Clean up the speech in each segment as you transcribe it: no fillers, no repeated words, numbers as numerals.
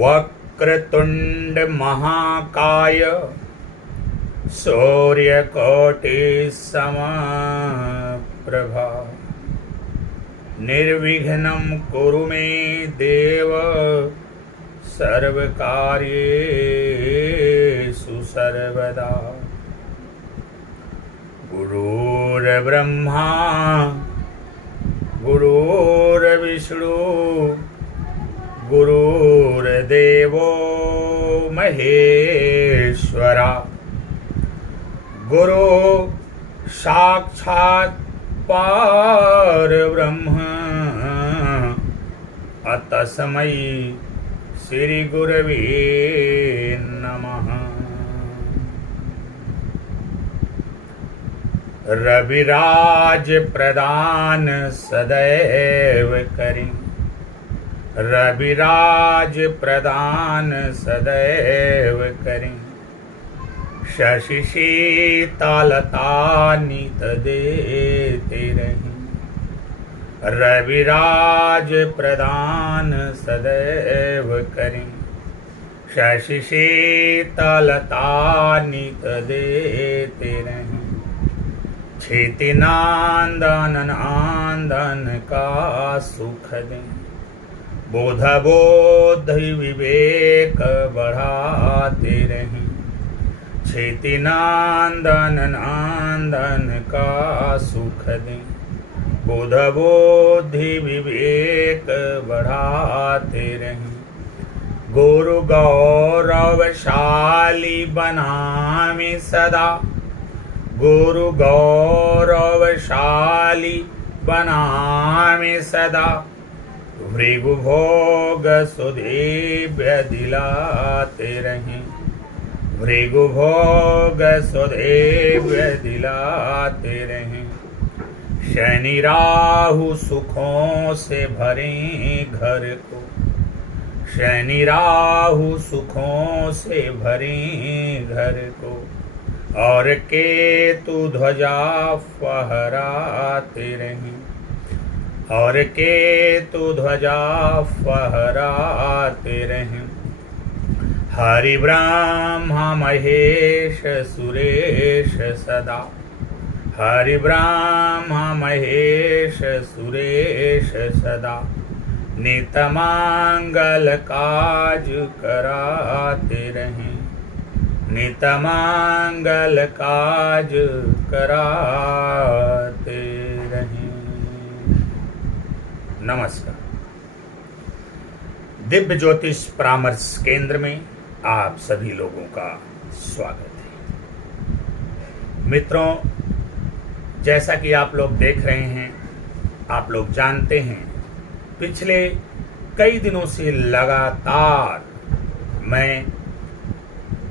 वक्रतुंड महाकाय सूर्यकोटि समप्रभा निर्विघ्नं कुरु मे देव सर्वकार्येषु सर्वदा। गुरुर्ब्रह्मा गुरुर्विष्णु गुरुर्देवो महेश्वरा। गुरु साक्षात् परब्रह्म तस्मै श्री गुरवे नमः। रविराज प्रदान सदैव करी, रविराज प्रदान सदैव करी। शशि शीतलता नित देते रही, रविराज प्रदान सदैव करी। शशि शीतलता नित देते रही। क्षिति नांदन आंदन का सुख दें, बोध बोध विवेक बढ़ाते रहें। क्षिति नांदन आंदन का सुख दें, बोध बोधि विवेक बढ़ाते रहें। गुरु गौरवशाली बनामि सदा, गुरु गौरवशाली बनामि सदा। भृगुभोग सुदेव्य दिलाते रहें, भृगुभोग सुदेव्य दिलाते रहें। शनि राहु सुखों से भरे घर को, शनि राहु सुखों से भरे घर को। और केतु ध्वजा फहराते रहें, और केतु ध्वजा फहराते रहें। हरि ब्रह्मा महेश सुरेश सदा, हरि ब्रह्मा महेश सुरेश सदा। नित मंगल काज कराते रहें, नित मंगल काज कराते रहें। नमस्कार। दिव्य ज्योतिष परामर्श केंद्र में आप सभी लोगों का स्वागत है। मित्रों, जैसा कि आप लोग देख रहे हैं, आप लोग जानते हैं, पिछले कई दिनों से लगातार मैं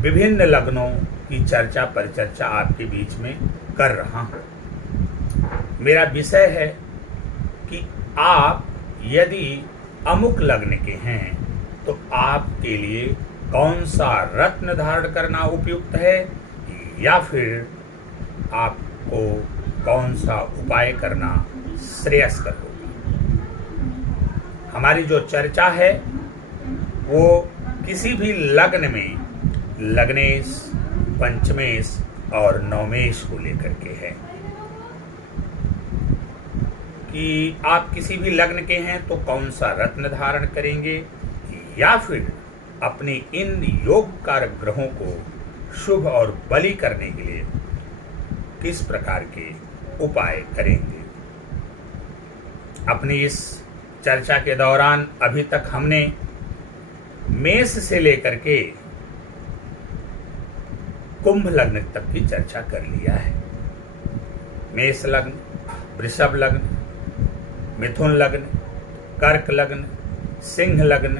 विभिन्न लग्नों की चर्चा परिचर्चा आपके बीच में कर रहा हूं। मेरा विषय है कि आप यदि अमुक लग्न के हैं तो आपके लिए कौन सा रत्न धारण करना उपयुक्त है, या फिर आपको कौन सा उपाय करना श्रेयस्कर होगा। हमारी जो चर्चा है वो किसी भी लग्न में लग्नेश, पंचमेश और नवमेश को लेकर के है कि आप किसी भी लग्न के हैं तो कौन सा रत्न धारण करेंगे, या फिर अपने इन योग कारक ग्रहों को शुभ और बली करने के लिए किस प्रकार के उपाय करेंगे। अपनी इस चर्चा के दौरान अभी तक हमने मेष से लेकर के कुंभ लग्न तक की चर्चा कर लिया है। मेष लग्न, वृषभ लग्न, मिथुन लग्न, कर्क लग्न, सिंह लग्न,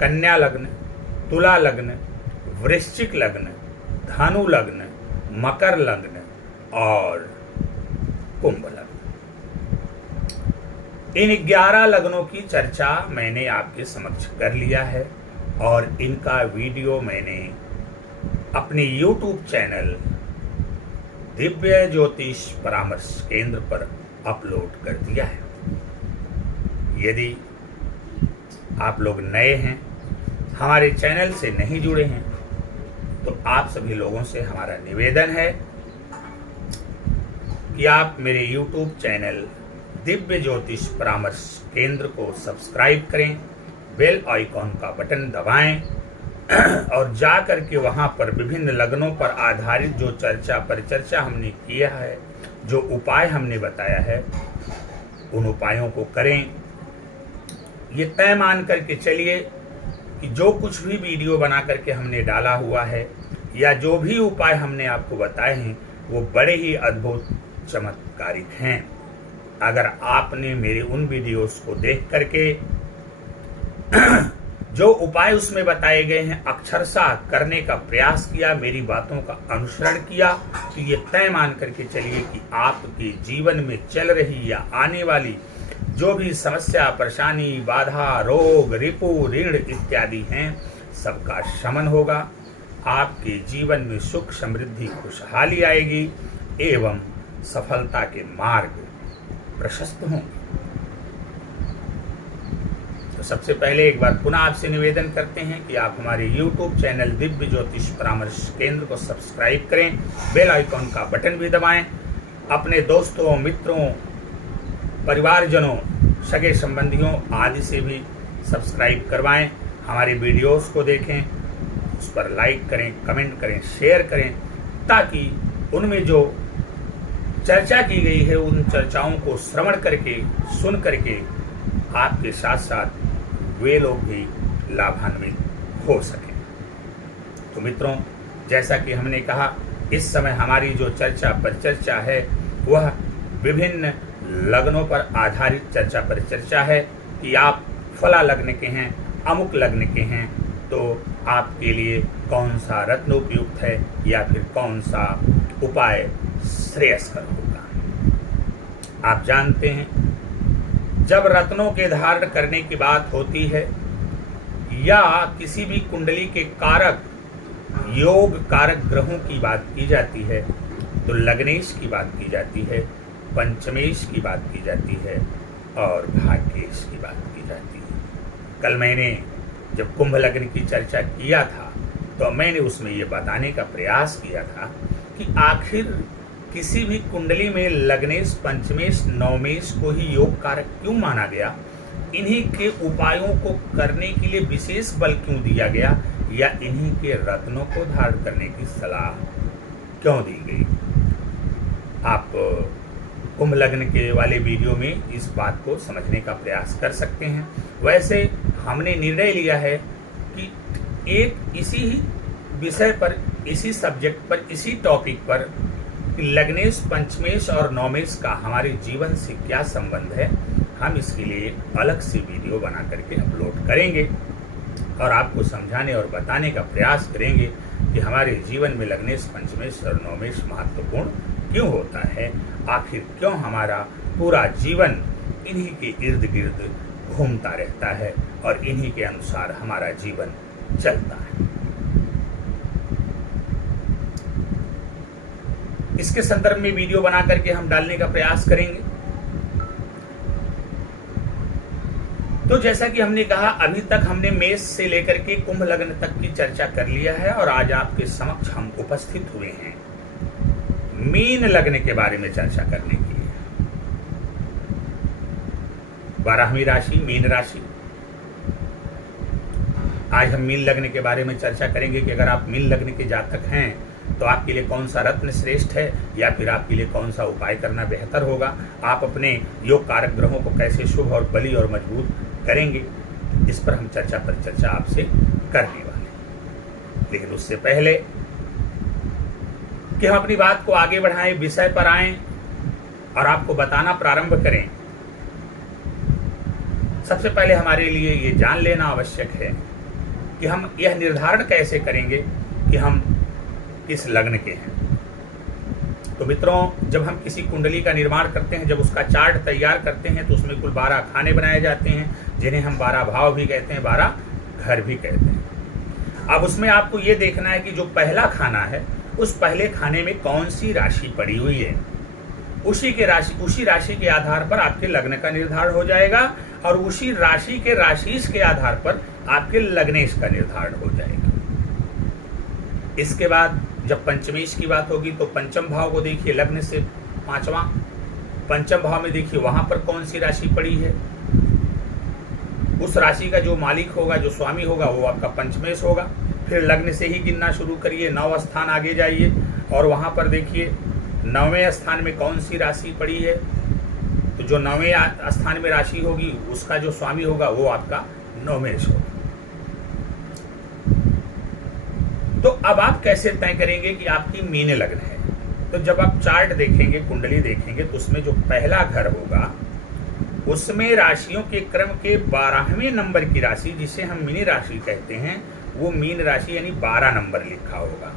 कन्या लग्न, तुला लग्न, वृश्चिक लग्न, धनु लग्न, मकर लग्न और कुंभ लग्न। इन 11 लग्नों की चर्चा मैंने आपके समक्ष कर लिया है और इनका वीडियो मैंने अपने YouTube चैनल दिव्य ज्योतिष परामर्श केंद्र पर अपलोड कर दिया है। यदि आप लोग नए हैं हमारे चैनल से नहीं जुड़े हैं तो आप सभी लोगों से हमारा निवेदन है कि आप मेरे YouTube चैनल दिव्य ज्योतिष परामर्श केंद्र को सब्सक्राइब करें, बेल आइकॉन का बटन दबाएं और जा करके वहां पर विभिन्न लग्नों पर आधारित जो परिचर्चा हमने किया है, जो उपाय हमने बताया है, उन उपायों को करें। ये तय मान करके चलिए कि जो कुछ भी वीडियो बना करके हमने डाला हुआ है या जो भी उपाय हमने आपको बताए हैं वो बड़े ही अद्भुत चमत्कारिक हैं। अगर आपने मेरे उन वीडियोस को देख करके जो उपाय उसमें बताए गए हैं अक्षरशः करने का प्रयास किया, मेरी बातों का अनुसरण किया, तो ये तय मान करके चलिए कि आपके जीवन में चल रही या आने वाली जो भी समस्या, परेशानी, बाधा, रोग, रिपु, ऋण इत्यादि हैं, सबका शमन होगा। आपके जीवन में सुख, समृद्धि, खुशहाली आएगी एवं सफलता के मार्ग प्रशस्त होंगे। तो सबसे पहले एक बार पुनः आपसे निवेदन करते हैं कि आप हमारे YouTube चैनल दिव्य ज्योतिष परामर्श केंद्र को सब्सक्राइब करें, बेल आइकॉन का बटन भी दबाएं, अपने दोस्तों, मित्रों, परिवारजनों, सगे संबंधियों आदि से भी सब्सक्राइब करवाएं, हमारी वीडियोस को देखें, उस पर लाइक करें, कमेंट करें, शेयर करें, ताकि उनमें जो चर्चा की गई है उन चर्चाओं को श्रवण करके, सुन करके आपके साथ साथ वे लोग भी लाभान्वित हो सकें। तो मित्रों, जैसा कि हमने कहा, इस समय हमारी जो परिचर्चा है वह विभिन्न लग्नों पर आधारित परिचर्चा है कि आप फला लग्न के हैं, अमुक लग्न के हैं, तो आपके लिए कौन सा रत्न उपयुक्त है या फिर कौन सा उपाय श्रेयस्कर होगा। आप जानते हैं, जब रत्नों के धारण करने की बात होती है या किसी भी कुंडली के कारक, योग कारक ग्रहों की बात की जाती है तो लग्नेश की बात की जाती है, पंचमेश की बात की जाती है और भाग्येश की बात की जाती है। कल मैंने जब कुंभ लग्न की चर्चा किया था तो मैंने उसमें ये बताने का प्रयास किया था कि आखिर किसी भी कुंडली में लग्नेश, पंचमेश, नवमेश को ही योग कारक क्यों माना गया, इन्हीं के उपायों को करने के लिए विशेष बल क्यों दिया गया या इन्हीं के रत्नों को धारण करने की सलाह क्यों दी गई। आप कुंभ लग्न के वाले वीडियो में इस बात को समझने का प्रयास कर सकते हैं। वैसे हमने निर्णय लिया है कि एक इसी ही विषय पर, इसी सब्जेक्ट पर, इसी टॉपिक पर लग्नेश, पंचमेश और नवमेश का हमारे जीवन से क्या संबंध है, हम इसके लिए एक अलग से वीडियो बना करके अपलोड करेंगे और आपको समझाने और बताने का प्रयास करेंगे कि हमारे जीवन में लग्नेश, पंचमेश और नवमेश महत्वपूर्ण क्यों होता है, आखिर क्यों हमारा पूरा जीवन इन्हीं के इर्द गिर्द घूमता रहता है और इन्हीं के अनुसार हमारा जीवन चलता है। इसके संदर्भ में वीडियो बना करके हम डालने का प्रयास करेंगे। तो जैसा कि हमने कहा, अभी तक हमने मेष से लेकर के कुंभ लग्न तक की चर्चा कर लिया है और आज आपके समक्ष हम उपस्थित हुए हैं मीन लग्न के बारे में चर्चा करने के लिए। 12वीं राशि मीन राशि। आज हम मीन लग्न के बारे में चर्चा करेंगे कि अगर आप मीन लग्न के जातक हैं तो आपके लिए कौन सा रत्न श्रेष्ठ है या फिर आपके लिए कौन सा उपाय करना बेहतर होगा। आप अपने योग कारक ग्रहों को कैसे शुभ और बली और मजबूत करेंगे, इस पर हम परिचर्चा आपसे करने वाले हैं। लेकिन उससे पहले कि हम अपनी बात को आगे बढ़ाएं, विषय पर आएं और आपको बताना प्रारंभ करें, सबसे पहले हमारे लिए ये जान लेना आवश्यक है कि हम यह निर्धारण कैसे करेंगे कि हम किस लग्न के हैं। तो मित्रों, जब हम किसी कुंडली का निर्माण करते हैं, जब उसका चार्ट तैयार करते हैं तो उसमें कुल 12 खाने बनाए जाते हैं, जिन्हें हम 12 भाव भी कहते हैं, 12 घर भी कहते हैं। अब उसमें आपको ये देखना है कि जो पहला खाना है उस पहले खाने में कौन सी राशि पड़ी हुई है। उसी राशि के आधार पर आपके लग्न का निर्धारण हो जाएगा और उसी राशि के राशिश के आधार पर आपके लग्नेश का निर्धारण हो जाएगा। इसके बाद जब पंचमेश की बात होगी तो पंचम भाव को देखिए, लग्न से पांचवा, पंचम भाव में देखिए वहां पर कौन सी राशि पड़ी है। उस राशि का जो मालिक होगा, जो स्वामी होगा, वो आपका पंचमेश होगा। फिर लग्न से ही गिनना शुरू करिए, 9 स्थान आगे जाइए और वहां पर देखिए 9वें स्थान में कौन सी राशि पड़ी है। तो जो 9वें स्थान में राशि होगी उसका जो स्वामी होगा वो आपका नवमेश होगा। तो अब आप कैसे तय करेंगे कि आपकी मीन लग्न है? तो जब आप चार्ट देखेंगे, कुंडली देखेंगे, तो उसमें जो पहला घर होगा उसमें राशियों के क्रम के 12वें नंबर की राशि, जिसे हम मीन राशि कहते हैं, वो मीन राशि यानी 12 नंबर लिखा होगा।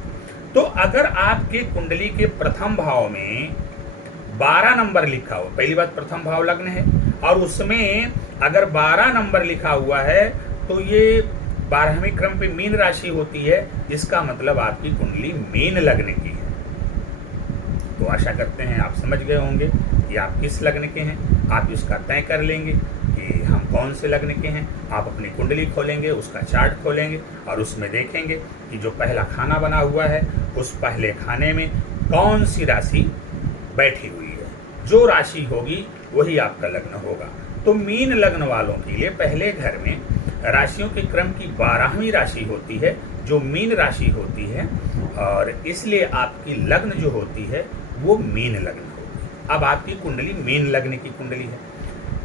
तो अगर आपके कुंडली के प्रथम भाव में 12 नंबर लिखा हो, पहली बात प्रथम भाव लग्न है और उसमें अगर 12 नंबर लिखा हुआ है तो ये 12वें क्रम पे मीन राशि होती है। इसका मतलब आपकी कुंडली मीन लग्न की है। तो आशा करते हैं आप समझ गए होंगे कि आप किस लग्न के हैं। आप इसका तय कर लेंगे कि हम कौन से लग्न के हैं। आप अपनी कुंडली खोलेंगे, उसका चार्ट खोलेंगे और उसमें देखेंगे कि जो पहला खाना बना हुआ है उस पहले खाने में कौन सी राशि बैठी हुई है। जो राशि होगी वही आपका लग्न होगा। तो मीन लग्न वालों के लिए पहले घर में राशियों के क्रम की 12वीं राशि होती है, जो मीन राशि होती है, और इसलिए आपकी लग्न जो होती है वो मीन लग्न होगी। अब आपकी कुंडली मीन लग्न की कुंडली है।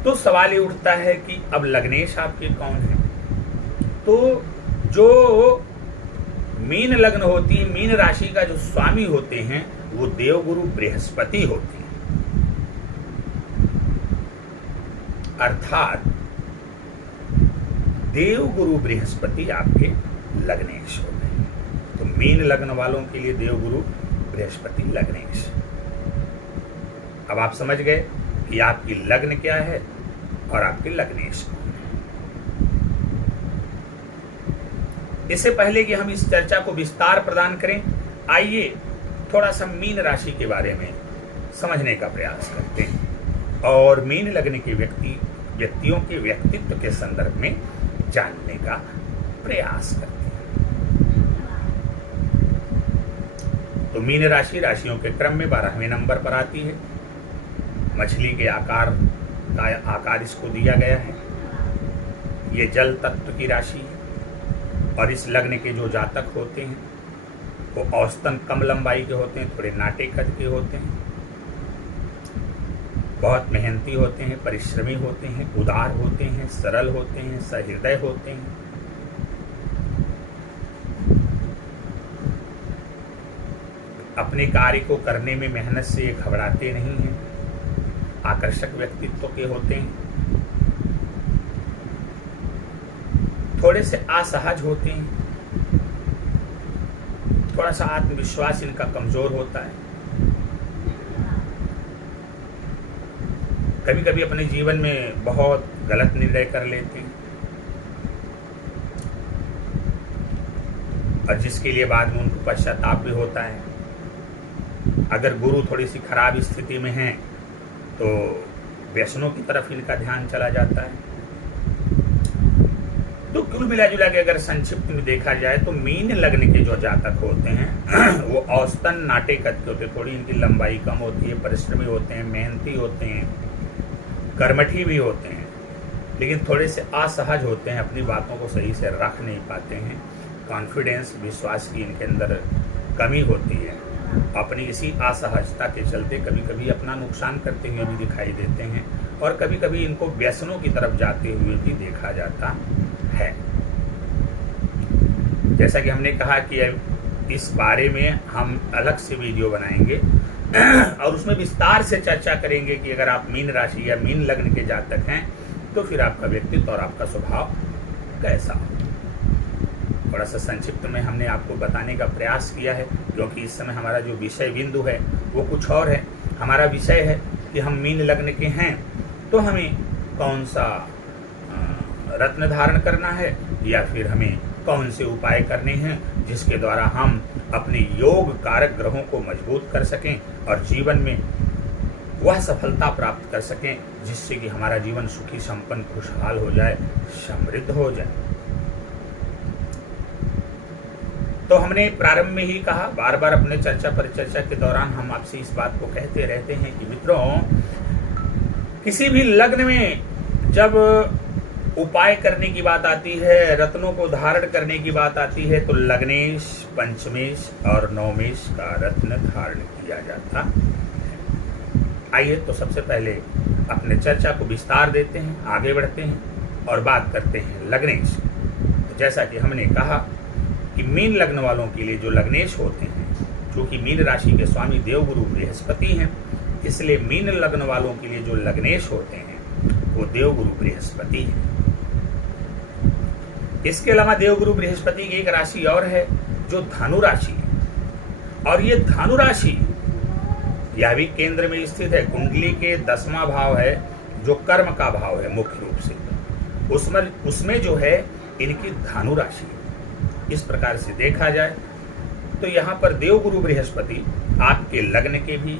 तो सवाल ये उठता है कि अब लग्नेश आपके कौन है? तो जो मीन लग्न होती है, मीन राशि का जो स्वामी होते हैं वो देवगुरु बृहस्पति होते हैं। अर्थात देवगुरु बृहस्पति आपके लग्नेश हो गए। तो मीन लग्न वालों के लिए देवगुरु बृहस्पति लग्नेश। अब आप समझ गए कि आपकी लग्न क्या है और आपके लग्नेश कौन है। इससे पहले कि हम इस चर्चा को विस्तार प्रदान करें, आइए थोड़ा सा मीन राशि के बारे में समझने का प्रयास करते हैं और मीन लग्न के व्यक्तियों के व्यक्तित्व के संदर्भ में जानने का प्रयास करते हैं। तो मीन राशि राशियों के क्रम में 12वें नंबर पर आती है। मछली के आकार इसको दिया गया है। ये जल तत्व की राशि है और इस लग्न के जो जातक होते हैं वो औसतन कम लंबाई के होते हैं, थोड़े नाटे कद के होते हैं, बहुत मेहनती होते हैं, परिश्रमी होते हैं, उदार होते हैं, सरल होते हैं, सहृदय होते हैं। अपने कार्य को करने में मेहनत से ये घबराते नहीं हैं, आकर्षक व्यक्तित्व के होते हैं, थोड़े से असहज होते हैं, थोड़ा सा आत्मविश्वास इनका कमजोर होता है। कभी कभी अपने जीवन में बहुत गलत निर्णय कर लेते हैं और जिसके लिए बाद में उनको पश्चाताप भी होता है। अगर गुरु थोड़ी सी खराब स्थिति में है तो व्यसनों की तरफ इनका ध्यान चला जाता है। तो कुल मिला जुला के अगर संक्षिप्त में देखा जाए तो मीन लग्न के जो जातक होते हैं वो औसतन नाटे कद के होते हैं, थोड़ी इनकी लंबाई कम होती है, परिश्रमी होते हैं, मेहनती होते हैं, कर्मठी भी होते हैं, लेकिन थोड़े से असहज होते हैं, अपनी बातों को सही से रख नहीं पाते हैं, कॉन्फिडेंस विश्वास की इनके अंदर कमी होती है। अपनी इसी असहजता के चलते कभी कभी अपना नुकसान करते हुए भी दिखाई देते हैं और कभी कभी इनको व्यसनों की तरफ जाते हुए भी देखा जाता है। जैसा कि हमने कहा कि इस बारे में हम अलग से वीडियो बनाएंगे और उसमें विस्तार से चर्चा करेंगे कि अगर आप मीन राशि या मीन लग्न के जातक हैं तो फिर आपका व्यक्तित्व और आपका स्वभाव कैसा हो। थोड़ा सा संक्षिप्त में हमने आपको बताने का प्रयास किया है क्योंकि इस समय हमारा जो विषय बिंदु है वो कुछ और है। हमारा विषय है कि हम मीन लग्न के हैं तो हमें कौन सा रत्न धारण करना है या फिर हमें कौन से उपाय करने हैं जिसके द्वारा हम अपने योग कारक ग्रहों को मजबूत कर सकें और जीवन में वह सफलता प्राप्त कर सकें जिससे कि हमारा जीवन सुखी संपन्न खुशहाल हो जाए, समृद्ध हो जाए। तो हमने प्रारंभ में ही कहा, बार बार अपने चर्चा परिचर्चा के दौरान हम आपसे इस बात को कहते रहते हैं कि मित्रों, किसी भी लग्न में जब उपाय करने की बात आती है, रत्नों को धारण करने की बात आती है, तो लग्नेश, पंचमेश और नवमेश का रत्न धारण किया जाता है। आइए तो सबसे पहले अपने चर्चा को विस्तार देते हैं, आगे बढ़ते हैं और बात करते हैं लग्नेश। तो जैसा कि हमने कहा कि मीन लग्न वालों के लिए जो लग्नेश होते हैं, क्योंकि मीन राशि के स्वामी देवगुरु बृहस्पति हैं, इसलिए मीन लग्न वालों के लिए जो लग्नेश होते हैं वो देवगुरु बृहस्पति है। इसके अलावा देवगुरु बृहस्पति की एक राशि और है जो धनु राशि है, और ये धनु राशि यह भी केंद्र में स्थित है। कुंडली के 10वां भाव है जो कर्म का भाव है मुख्य रूप से, उसमें जो है इनकी धनु राशि है। इस प्रकार से देखा जाए तो यहाँ पर देवगुरु बृहस्पति आपके लग्न के भी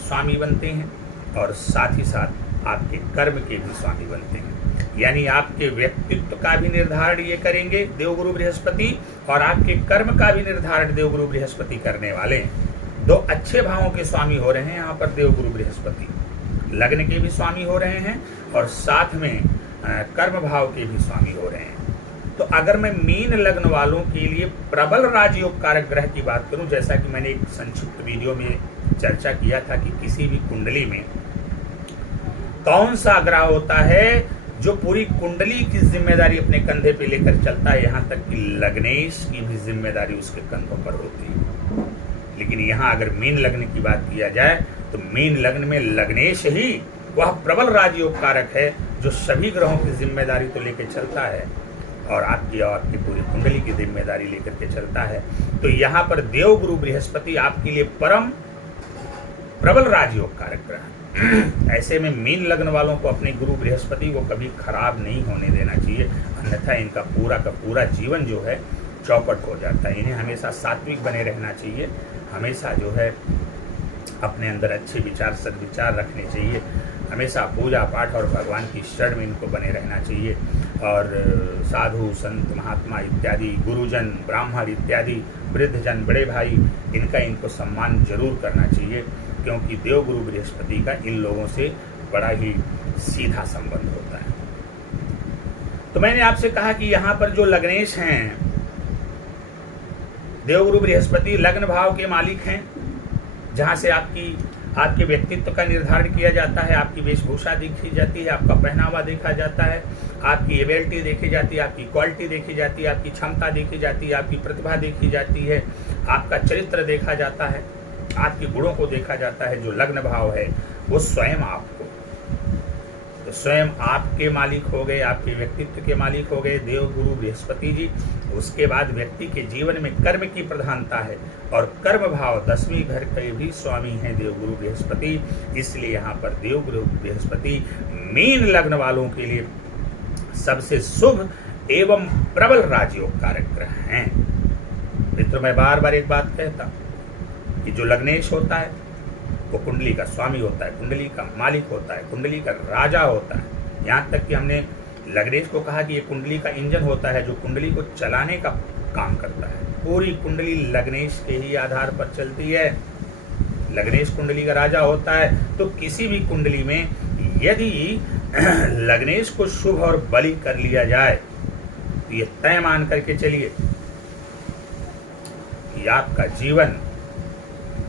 स्वामी बनते हैं और साथ ही साथ आपके कर्म के भी स्वामी बनते हैं। यानी आपके व्यक्तित्व का भी निर्धारण ये करेंगे देवगुरु बृहस्पति, और आपके कर्म का भी निर्धारण देवगुरु बृहस्पति करने वाले हैं। दो अच्छे भावों के स्वामी हो रहे हैं यहाँ पर देवगुरु बृहस्पति, लग्न के भी स्वामी हो रहे हैं और साथ में कर्म भाव के भी स्वामी हो रहे हैं। तो अगर मैं मीन लग्न वालों के लिए प्रबल राजयोग कारक ग्रह की बात करूं, जैसा कि मैंने एक संक्षिप्त वीडियो में चर्चा किया था कि किसी भी कुंडली में कौन सा ग्रह होता है जो पूरी कुंडली की जिम्मेदारी अपने कंधे पे लेकर चलता है, यहाँ तक कि लग्नेश की भी जिम्मेदारी उसके कंधों पर होती है। लेकिन यहाँ अगर मीन लग्न की बात किया जाए तो मीन लग्न में लग्नेश ही वह प्रबल राजयोग कारक है जो सभी ग्रहों की जिम्मेदारी तो लेकर चलता है और आपकी पूरी कुंडली की जिम्मेदारी लेकर के चलता है। तो यहाँ पर देवगुरु बृहस्पति आपके लिए परम प्रबल राजयोग कारक ग्रह। ऐसे में मीन लग्न वालों को अपने गुरु बृहस्पति को कभी खराब नहीं होने देना चाहिए, अन्यथा इनका पूरा का पूरा जीवन जो है चौपट हो जाता है। इन्हें हमेशा सात्विक बने रहना चाहिए, हमेशा जो है अपने अंदर अच्छे विचार सद्विचार रखने चाहिए, हमेशा पूजा पाठ और भगवान की शरण में इनको बने रहना चाहिए। और साधु संत महात्मा इत्यादि, गुरुजन ब्राह्मण इत्यादि, वृद्धजन बड़े भाई, इनको सम्मान जरूर करना चाहिए, क्योंकि देवगुरु बृहस्पति का इन लोगों से बड़ा ही सीधा संबंध होता है। तो मैंने आपसे कहा कि यहाँ पर जो लग्नेश हैं, देवगुरु बृहस्पति लग्न भाव के मालिक हैं, जहाँ से आपके व्यक्तित्व का निर्धारण किया जाता है, आपकी वेशभूषा देखी जाती है, आपका पहनावा देखा जाता है, आपकी एबिलिटी देखी जाती है, आपकी क्वालिटी देखी जाती है, आपकी क्षमता देखी जाती है, आपकी प्रतिभा देखी जाती है, आपका चरित्र देखा जाता है, आपके गुणों को देखा जाता है। जो लग्न भाव है वो स्वयं आपको, तो स्वयं आपके मालिक हो गए, आपके व्यक्तित्व के मालिक हो गए देवगुरु बृहस्पति जी। उसके बाद व्यक्ति के जीवन में कर्म की प्रधानता है और कर्म भाव 10वीं घर के भी स्वामी हैं देवगुरु बृहस्पति। इसलिए यहाँ पर देवगुरु बृहस्पति मीन लग्न वालों के लिए सबसे शुभ एवं प्रबल राजयोग कारक ग्रह हैं। मित्र, मैं बार बार एक बात कहता कि जो लग्नेश होता है वो कुंडली का स्वामी होता है, कुंडली का मालिक होता है, कुंडली का राजा होता है। यहाँ तक कि हमने लग्नेश को कहा कि ये कुंडली का इंजन होता है जो कुंडली को चलाने का काम करता है। पूरी कुंडली लग्नेश के ही आधार पर चलती है। लग्नेश कुंडली का राजा होता है। तो किसी भी कुंडली में यदि लग्नेश को शुभ और बलि कर लिया जाए तो ये तय मान करके चलिए कि आपका जीवन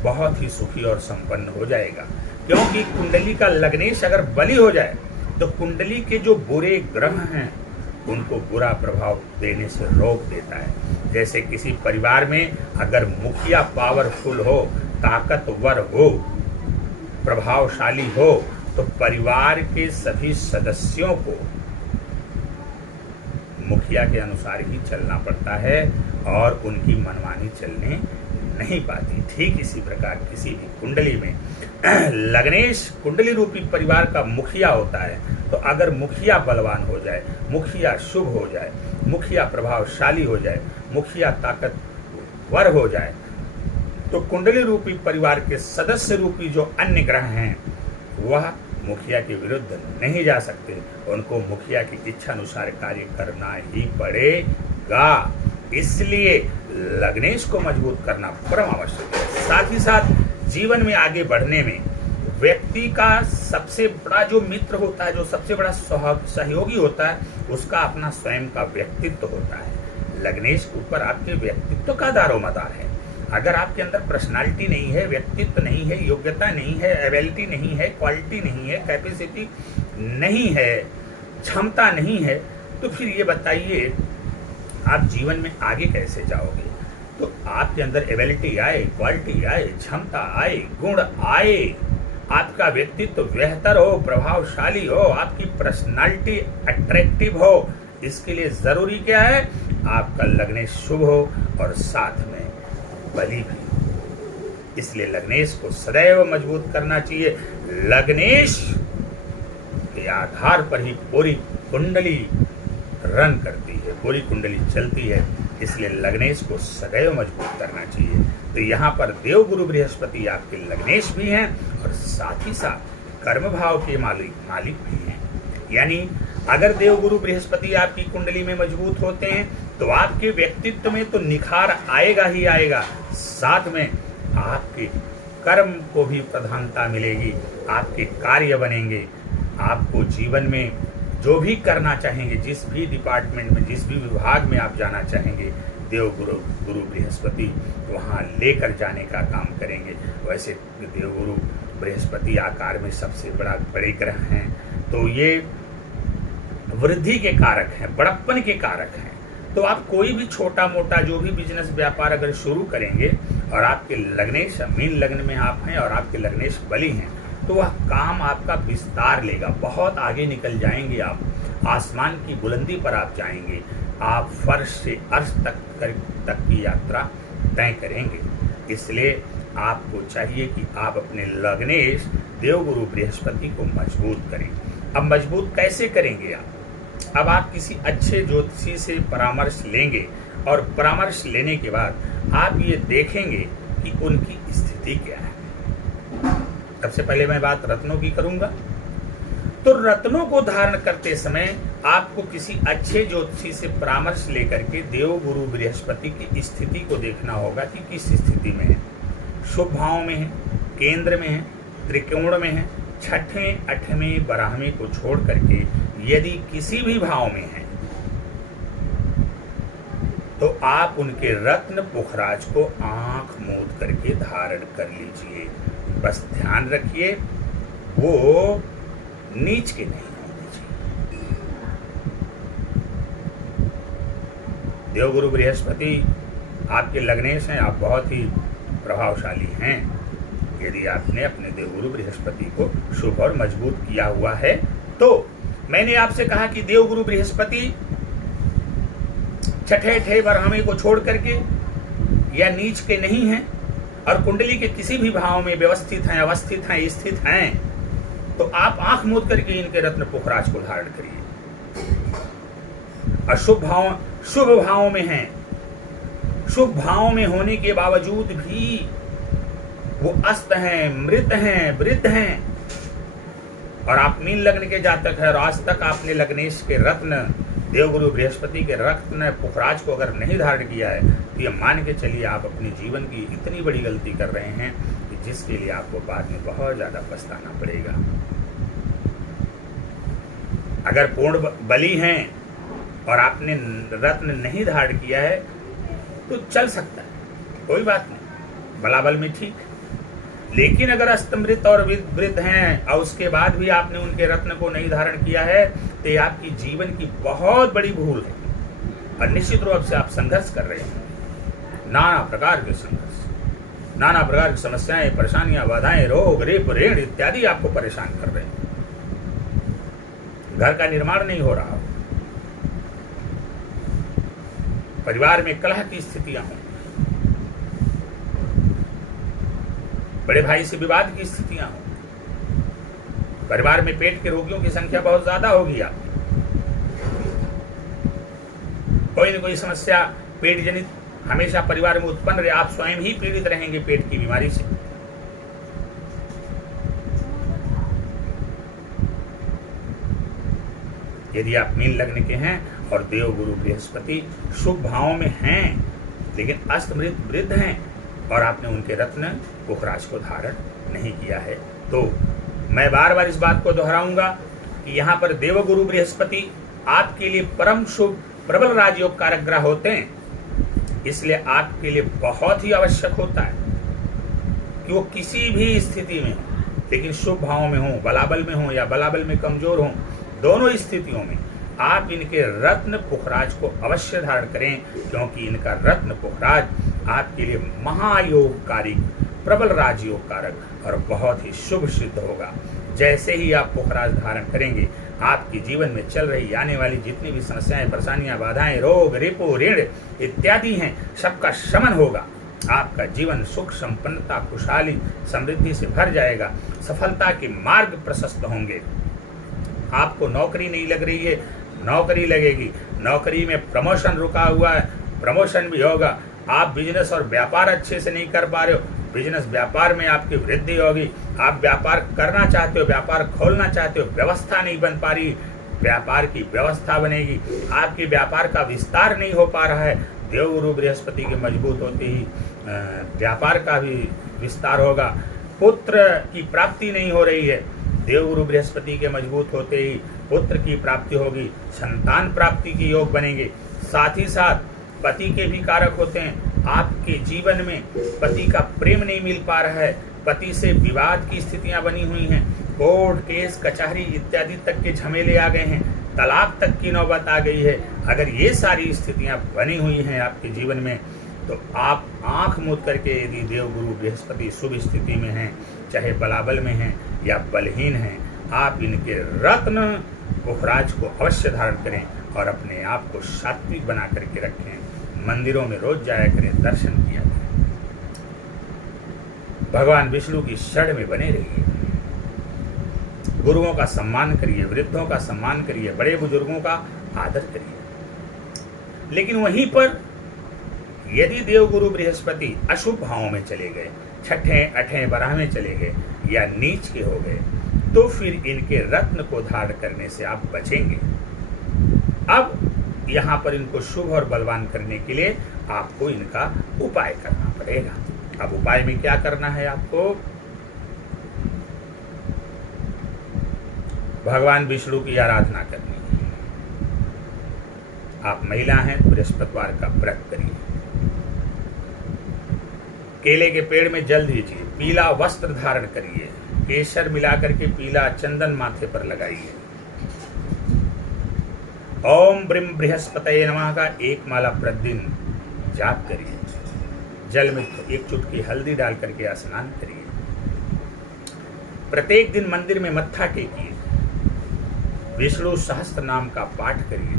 बहुत ही सुखी और संपन्न हो जाएगा। क्योंकि कुंडली का लग्नेश अगर बलि हो जाए तो कुंडली के जो बुरे ग्रह हैं उनको बुरा प्रभाव देने से रोक देता है। जैसे किसी परिवार में अगर मुखिया पावरफुल हो, ताकतवर हो, प्रभावशाली हो, तो परिवार के सभी सदस्यों को मुखिया के अनुसार ही चलना पड़ता है और उनकी मनमानी चलने नहीं पाती। ठीक इसी प्रकार किसी भी कुंडली में लग्नेश कुंडली रूपी परिवार का मुखिया होता है। तो अगर मुखिया बलवान हो जाए, मुखिया शुभ हो जाए, मुखिया प्रभावशाली हो जाए, मुखिया ताकतवर हो जाए, तो कुंडली रूपी परिवार के सदस्य रूपी जो अन्य ग्रह हैं वह मुखिया के विरुद्ध नहीं जा सकते, उनको मुखिया की इच्छा अनुसार कार्य करना ही पड़ेगा। इसलिए लग्नेश को मजबूत करना परम आवश्यक है। साथ ही साथ जीवन में आगे बढ़ने में व्यक्ति का सबसे बड़ा जो मित्र होता है, जो सबसे बड़ा सहयोगी होता है, उसका अपना स्वयं का व्यक्तित्व होता है। लग्नेश के ऊपर आपके व्यक्तित्व का दारोमदार है। अगर आपके अंदर पर्सनालिटी नहीं है, व्यक्तित्व नहीं है, योग्यता नहीं है, एबिलिटी नहीं है, क्वालिटी नहीं है, कैपेसिटी नहीं है, क्षमता नहीं है, तो फिर ये बताइए आप जीवन में आगे कैसे जाओगे। तो आपके अंदर एबिलिटी आए, क्वालिटी आए, क्षमता आए, गुण आए, आपका व्यक्तित्व बेहतर हो, प्रभावशाली हो, आपकी पर्सनालिटी अट्रैक्टिव हो, इसके लिए जरूरी क्या है, आपका लग्नेश शुभ हो और साथ में बली भी। इसलिए लग्नेश को सदैव मजबूत करना चाहिए। लग्नेश के आधार पर ही पूरी कुंडली रन करती है, पूरी कुंडली चलती है। इसलिए लग्नेश को सदैव मजबूत करना चाहिए। तो यहाँ पर देवगुरु बृहस्पति आपके लग्नेश भी हैं और साथ ही साथ कर्म भाव के मालिक भी हैं। यानी अगर देवगुरु बृहस्पति आपकी कुंडली में मजबूत होते हैं तो आपके व्यक्तित्व में तो निखार आएगा ही आएगा, साथ में आपके कर्म को भी प्रधानता मिलेगी, आपके कार्य बनेंगे। आपको जीवन में जो भी करना चाहेंगे, जिस भी डिपार्टमेंट में, जिस भी विभाग में आप जाना चाहेंगे, गुरु बृहस्पति वहाँ लेकर जाने का काम करेंगे। वैसे देवगुरु बृहस्पति आकार में सबसे बड़े ग्रह हैं, तो ये वृद्धि के कारक हैं, बड़प्पन के कारक हैं। तो आप कोई भी छोटा मोटा जो भी बिजनेस व्यापार अगर शुरू करेंगे और आपके लग्नेश मीन लग्न में आप हैं और आपके लग्नेश बली हैं, तो वह काम आपका विस्तार लेगा, बहुत आगे निकल जाएंगे आप, आसमान की बुलंदी पर आप जाएंगे, आप फर्श से अर्श तक की यात्रा तय करेंगे। इसलिए आपको चाहिए कि आप अपने लग्नेश देवगुरु बृहस्पति को मजबूत करें। अब मजबूत कैसे करेंगे आप? अब आप किसी अच्छे ज्योतिषी से परामर्श लेंगे और परामर्श लेने के बाद आप ये देखेंगे कि उनकी स्थिति क्या है। सबसे पहले मैं बात रत्नों की करूंगा। तो रत्नों को धारण करते समय आपको किसी अच्छे ज्योतिषी से परामर्श लेकर के देवगुरु बृहस्पति की स्थिति को देखना होगा कि किस स्थिति में है। शुभ भाव में है, केंद्र में है, त्रिकोण में है, छठवें, आठवें, 12वें को छोड़ करके यदि किसी भी भाव में है तो आप उनके रत्न पुखराज को आंख मूंद करके धारण कर लीजिए। बस ध्यान रखिए वो नीच के नहीं होने चाहिए। देवगुरु बृहस्पति आपके लग्नेश हैं, आप बहुत ही प्रभावशाली हैं। यदि आपने अपने देवगुरु बृहस्पति को शुभ और मजबूत किया हुआ है तो मैंने आपसे कहा कि देवगुरु बृहस्पति छठे 12वें को छोड़ करके या नीच के नहीं हैं और कुंडली के किसी भी भाव में व्यवस्थित हैं, अवस्थित हैं, स्थित हैं, तो आप आंख मूंद करके इनके रत्न पुखराज को धारण करिए। और शुभ भाव में हैं, शुभ भाव में होने के बावजूद भी वो अस्त हैं, मृत हैं, वृद्ध हैं और आप मीन लग्न के जातक हैं और आज तक आपने लग्नेश के रत्न देवगुरु बृहस्पति के रत्न पुखराज को अगर नहीं धारण किया है तो ये मान के चलिए आप अपने जीवन की इतनी बड़ी गलती कर रहे हैं कि जिसके लिए आपको बाद में बहुत ज्यादा पछताना पड़ेगा। अगर पूर्ण बली हैं और आपने रत्न नहीं धारण किया है तो चल सकता है, कोई बात नहीं, बलाबल में ठीक। लेकिन अगर अस्तमृत और वृद्ध हैं और उसके बाद भी आपने उनके रत्न को नहीं धारण किया है तो ये आपकी जीवन की बहुत बड़ी भूल है और निश्चित रूप से आप संघर्ष कर रहे हैं। नाना प्रकार के संघर्ष, नाना प्रकार की समस्याएं, परेशानियां, बाधाएं, रोग, रेप, ऋण इत्यादि आपको परेशान कर रहे हैं। घर का निर्माण नहीं हो रहा, परिवार में कलह की स्थितियां हों, बड़े भाई से विवाद की स्थितियां हों, परिवार में पेट के रोगियों की संख्या बहुत ज्यादा होगी आपकी, कोई न कोई समस्या पेट जनित हमेशा परिवार में उत्पन्न रहे, आप स्वयं ही पीड़ित रहेंगे पेट की बीमारी से। यदि आप मीन लग्न के हैं और देवगुरु बृहस्पति शुभ भावों में हैं लेकिन अस्तमृत वृद्ध हैं और आपने उनके रत्न पुखराज को धारण नहीं किया है, तो मैं बार बार इस बात को दोहराऊंगा कि यहाँ पर देवगुरु बृहस्पति आपके लिए परम शुभ प्रबल राजयोग कारक ग्रह होते हैं। इसलिए आपके लिए बहुत ही आवश्यक होता है कि वो किसी भी स्थिति में हो, लेकिन शुभ भावों में हो, बलाबल में हो या बलाबल में कमजोर हो, दोनों स्थितियों में आप इनके रत्न पुखराज को अवश्य धारण करें, क्योंकि इनका रत्न पुखराज आपके लिए महायोगकारी प्रबल राजयोग कारक और बहुत ही शुभ सिद्ध होगा। जैसे ही आप पुखराज धारण करेंगे, आपके जीवन में चल रही आने वाली जितनी भी समस्याएं, परेशानियां, बाधाएं, रोग, रिपु, ऋण इत्यादि हैं, सबका शमन होगा। आपका जीवन सुख, संपन्नता, खुशहाली, समृद्धि से भर जाएगा। सफलता के मार्ग प्रशस्त होंगे। आपको नौकरी नहीं लग रही है, नौकरी लगेगी। नौकरी में प्रमोशन रुका हुआ है, प्रमोशन भी होगा। आप बिजनेस और व्यापार अच्छे से नहीं कर पा रहे हो, बिजनेस व्यापार में आपकी वृद्धि होगी। आप व्यापार करना चाहते हो, व्यापार खोलना चाहते हो, व्यवस्था नहीं बन पा रही, व्यापार की व्यवस्था बनेगी। आपके व्यापार का विस्तार नहीं हो पा रहा है, देवगुरु बृहस्पति के मजबूत होते ही व्यापार का भी विस्तार होगा। पुत्र की प्राप्ति नहीं हो रही है, देवगुरु बृहस्पति के मजबूत होते ही पुत्र की प्राप्ति होगी, संतान प्राप्ति के योग बनेंगे। साथ ही साथ पति के भी कारक होते हैं। आपके जीवन में पति का प्रेम नहीं मिल पा रहा है, पति से विवाद की स्थितियां बनी हुई हैं, कोर्ट केस कचहरी इत्यादि तक के झमेले आ गए हैं, तलाक तक की नौबत आ गई है। अगर ये सारी स्थितियां बनी हुई हैं आपके जीवन में, तो आप आंख मूंद करके यदि देवगुरु बृहस्पति शुभ स्थिति में हैं, चाहे बलाबल में हैं या बलहीन हैं, आप इनके रत्न पुखराज को अवश्य धारण करें और अपने आप को सात्विक बना करके रखें। मंदिरों में रोज जाया करें, दर्शन किया करें, भगवान विष्णु की शरण में बने रहिए, गुरुओं का सम्मान करिए, वृद्धों का सम्मान करिए, बड़े बुजुर्गों का आदर करिए। लेकिन वहीं पर यदि देवगुरु बृहस्पति अशुभ भावों में चले गए, छठे, अठें, 12वें चले गए या नीच के हो गए, तो फिर इनके रत्न को धारण करने से आप बचेंगे। अब यहाँ पर इनको शुभ और बलवान करने के लिए आपको इनका उपाय करना पड़ेगा। अब उपाय में क्या करना है आपको? भगवान विष्णु की आराधना करनी है। आप महिला हैं तो बृहस्पतिवार का व्रत करिए, केले के पेड़ में जल दीजिए, पीला वस्त्र धारण करिए, केसर मिलाकर के पीला चंदन माथे पर लगाइए, ओम ब्रीम बृहस्पतये नमः का 1 माला प्रतिदिन जाप करिए, जल में 1 चुटकी हल्दी डाल करके स्नान करिए, प्रत्येक दिन मंदिर में मत्था टेकिए, विष्णु सहस्त्र नाम का पाठ करिए,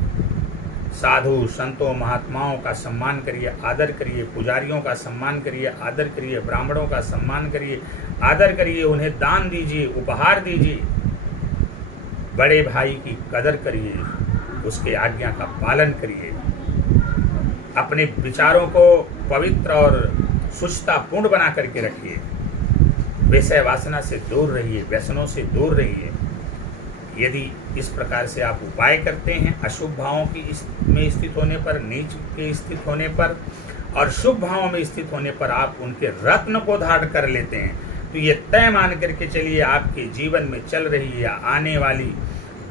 साधु संतों महात्माओं का सम्मान करिए, आदर करिए, पुजारियों का सम्मान करिए, आदर करिए, ब्राह्मणों का सम्मान करिए, आदर करिए, उन्हें दान दीजिए, उपहार दीजिए, बड़े भाई की कदर करिए, उसके आज्ञा का पालन करिए, अपने विचारों को पवित्र और शुचितापूर्ण बना करके रखिए, विषय वासना से दूर रहिए, व्यसनों से दूर रहिए। यदि इस प्रकार से आप उपाय करते हैं, अशुभ भावों की में स्थित होने पर, नीच के स्थित होने पर और शुभ भावों में स्थित होने पर आप उनके रत्न को धारण कर लेते हैं, तो ये तय मान करके चलिए आपके जीवन में चल रही या आने वाली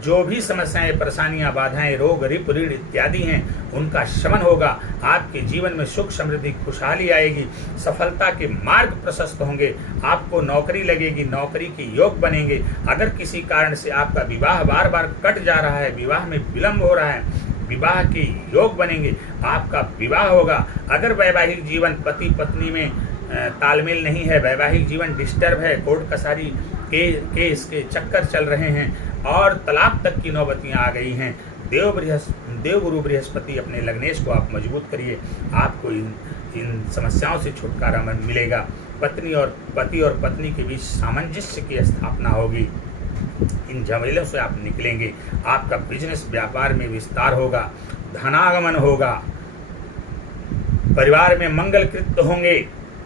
जो भी समस्याएं, परेशानियां, बाधाएं, रोग, रिप, ऋण इत्यादि हैं, उनका शमन होगा। आपके जीवन में सुख, समृद्धि, खुशहाली आएगी, सफलता के मार्ग प्रशस्त होंगे, आपको नौकरी लगेगी, नौकरी के योग बनेंगे। अगर किसी कारण से आपका विवाह बार बार कट जा रहा है, विवाह में विलंब हो रहा है, विवाह के योग बनेंगे, आपका विवाह होगा। अगर वैवाहिक जीवन पति पत्नी में तालमेल नहीं है, वैवाहिक जीवन डिस्टर्ब है, कोर्ट कचहरी केस के चक्कर चल रहे हैं और तलाक तक की नौबतियां आ गई हैं, देवगुरु बृहस्पति अपने लग्नेश को आप मजबूत करिए, आपको इन समस्याओं से छुटकारा मिलेगा। पति और पत्नी के बीच सामंजस्य की स्थापना होगी, इन झमेलों से आप निकलेंगे, आपका बिजनेस व्यापार में विस्तार होगा, धनागमन होगा, परिवार में मंगल कृत्य होंगे।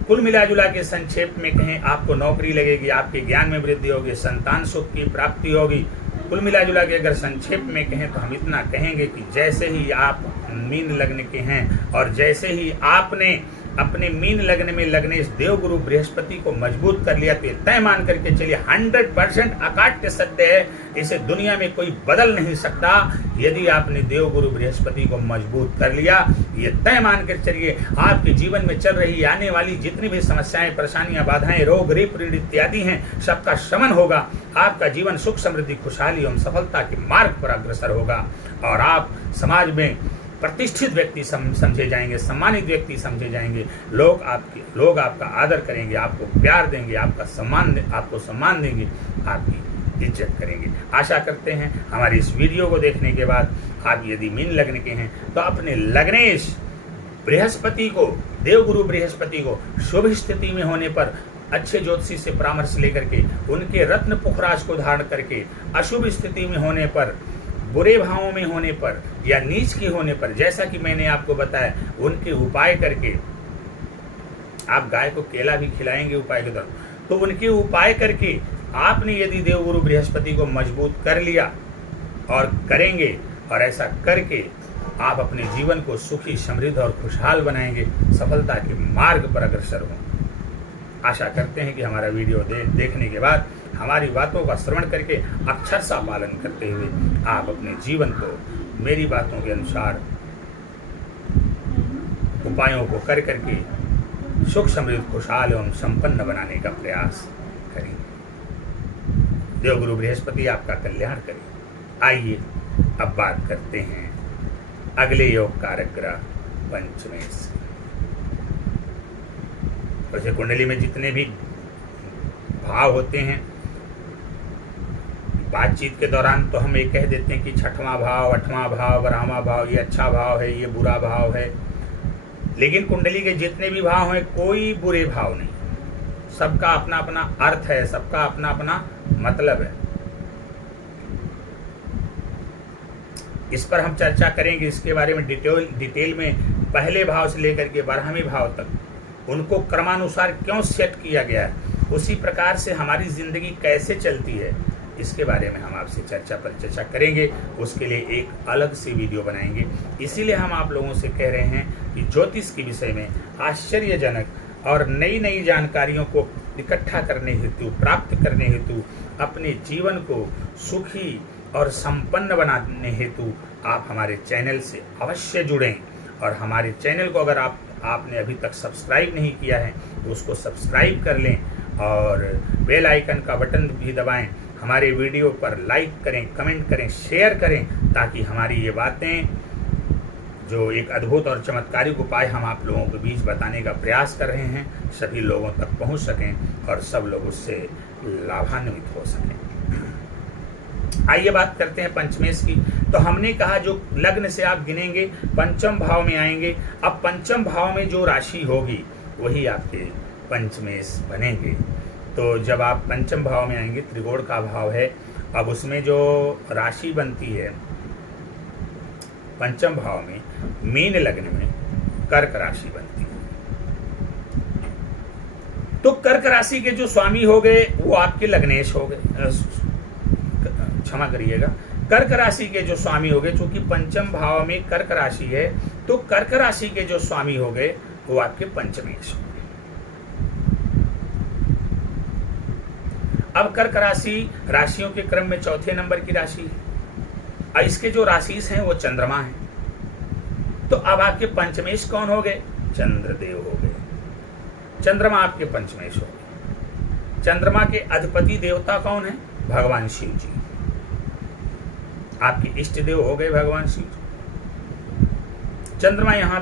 कुल मिलाजुला के संक्षेप में कहें, आपको नौकरी लगेगी, आपके ज्ञान में वृद्धि होगी, संतान सुख की प्राप्ति होगी, कुल मिला जुला के अगर संक्षेप में कहें तो हम इतना कहेंगे कि जैसे ही आप मीन लग्न के हैं और जैसे ही आपने अपने मीन लग्न में लगने इस देवगुरु बृहस्पति को मजबूत कर लिया तो ये तय मान करके चलिए 100% अकाट्य सत्य है, इसे दुनिया में कोई बदल नहीं सकता। यदि आपने देवगुरु बृहस्पति को मजबूत कर लिया, ये तय मान कर चलिए आपके जीवन में चल रही आने वाली जितनी भी समस्याएं, परेशानियां, बाधाएं, रोग, रीप, ऋण इत्यादि हैं, सबका शमन होगा। आपका जीवन सुख, समृद्धि, खुशहाली एवं सफलता के मार्ग पर अग्रसर होगा और आप समाज में प्रतिष्ठित व्यक्ति समझे जाएंगे, सम्मानित व्यक्ति समझे जाएंगे। लोग आपका आदर करेंगे, आपको प्यार देंगे, आपको सम्मान देंगे, आपकी इज्जत करेंगे। आशा करते हैं हमारी इस वीडियो को देखने के बाद आप यदि मीन लग्न के हैं तो अपने लग्नेश बृहस्पति को, देवगुरु बृहस्पति को शुभ स्थिति में होने पर अच्छे ज्योतिषी से परामर्श लेकर के उनके रत्न पुखराज को धारण करके, अशुभ स्थिति में होने पर, बुरे भावों में होने पर या नीच के होने पर, जैसा कि मैंने आपको बताया, उनके उपाय करके, आप गाय को केला भी खिलाएंगे उपाय के दौरान, तो उनके उपाय करके आपने यदि देवगुरु बृहस्पति को मजबूत कर लिया और करेंगे, और ऐसा करके आप अपने जीवन को सुखी, समृद्ध और खुशहाल बनाएंगे, सफलता के मार्ग पर अग्रसर हों। आशा करते हैं कि हमारा वीडियो देखने के बाद हमारी बातों का श्रवण करके अक्षरशः पालन करते हुए आप अपने जीवन को मेरी बातों के अनुसार उपायों को कर करके सुख, समृद्ध, खुशहाल एवं संपन्न बनाने का प्रयास करें। देवगुरु बृहस्पति आपका कल्याण करें। आइए अब बात करते हैं अगले योग कारक ग्रह पंचमेश। वैसे कुंडली में जितने भी भाव होते हैं, बातचीत के दौरान तो हम ये कह देते हैं कि 6वां भाव, 8वां भाव, 12वां भाव, ये अच्छा भाव है, ये बुरा भाव है। लेकिन कुंडली के जितने भी भाव हैं, कोई बुरे भाव नहीं, सबका अपना अपना अर्थ है, सबका अपना अपना मतलब है। इस पर हम चर्चा करेंगे, इसके बारे में डिटेल में, पहले भाव से लेकर के 12वें भाव तक उनको क्रमानुसार क्यों सेट किया गया है, उसी प्रकार से हमारी जिंदगी कैसे चलती है, इसके बारे में हम आपसे चर्चा करेंगे। उसके लिए एक अलग से वीडियो बनाएंगे। इसीलिए हम आप लोगों से कह रहे हैं कि ज्योतिष के विषय में आश्चर्यजनक और नई नई जानकारियों को इकट्ठा करने हेतु, प्राप्त करने हेतु, अपने जीवन को सुखी और संपन्न बनाने हेतु आप हमारे चैनल से अवश्य जुड़ें। और हमारे चैनल को अगर आपने अभी तक सब्सक्राइब नहीं किया है तो उसको सब्सक्राइब कर लें और बेल आइकन का बटन भी दबाएं। हमारे वीडियो पर लाइक करें, कमेंट करें, शेयर करें, ताकि हमारी ये बातें, जो एक अद्भुत और चमत्कारिक उपाय हम आप लोगों के बीच बताने का प्रयास कर रहे हैं, सभी लोगों तक पहुंच सकें और सब लोग उससे लाभान्वित हो सकें। आइए बात करते हैं पंचमेश की। तो हमने कहा जो लग्न से आप गिनेंगे पंचम भाव में आएंगे। अब पंचम भाव में जो राशि होगी वही आपके पंचमेश बनेंगे। तो जब आप पंचम भाव में आएंगे, त्रिकोण का भाव है, अब उसमें जो राशि बनती है पंचम भाव में, मीन लग्न में कर्क राशि बनती है। तो कर्क राशि के जो स्वामी हो गए वो आपके लग्नेश हो गए, क्षमा करिएगा, कर्क राशि के जो स्वामी हो गए, चूंकि पंचम भाव में कर्क राशि है तो कर्क राशि के जो स्वामी हो गए वो आपके पंचमेश हो गए। अब कर्क राशि राशियों के क्रम में चौथे नंबर की राशि है और इसके जो राशिस हैं वो चंद्रमा है। तो अब आपके पंचमेश कौन हो गए? चंद्रदेव हो गए। चंद्रमा आपके पंचमेश हो गए। चंद्रमा के अधिपति देवता कौन है? भगवान शिव जी। आपके इष्ट देव हो गए भगवान शिव जी। चंद्रमा यहाँ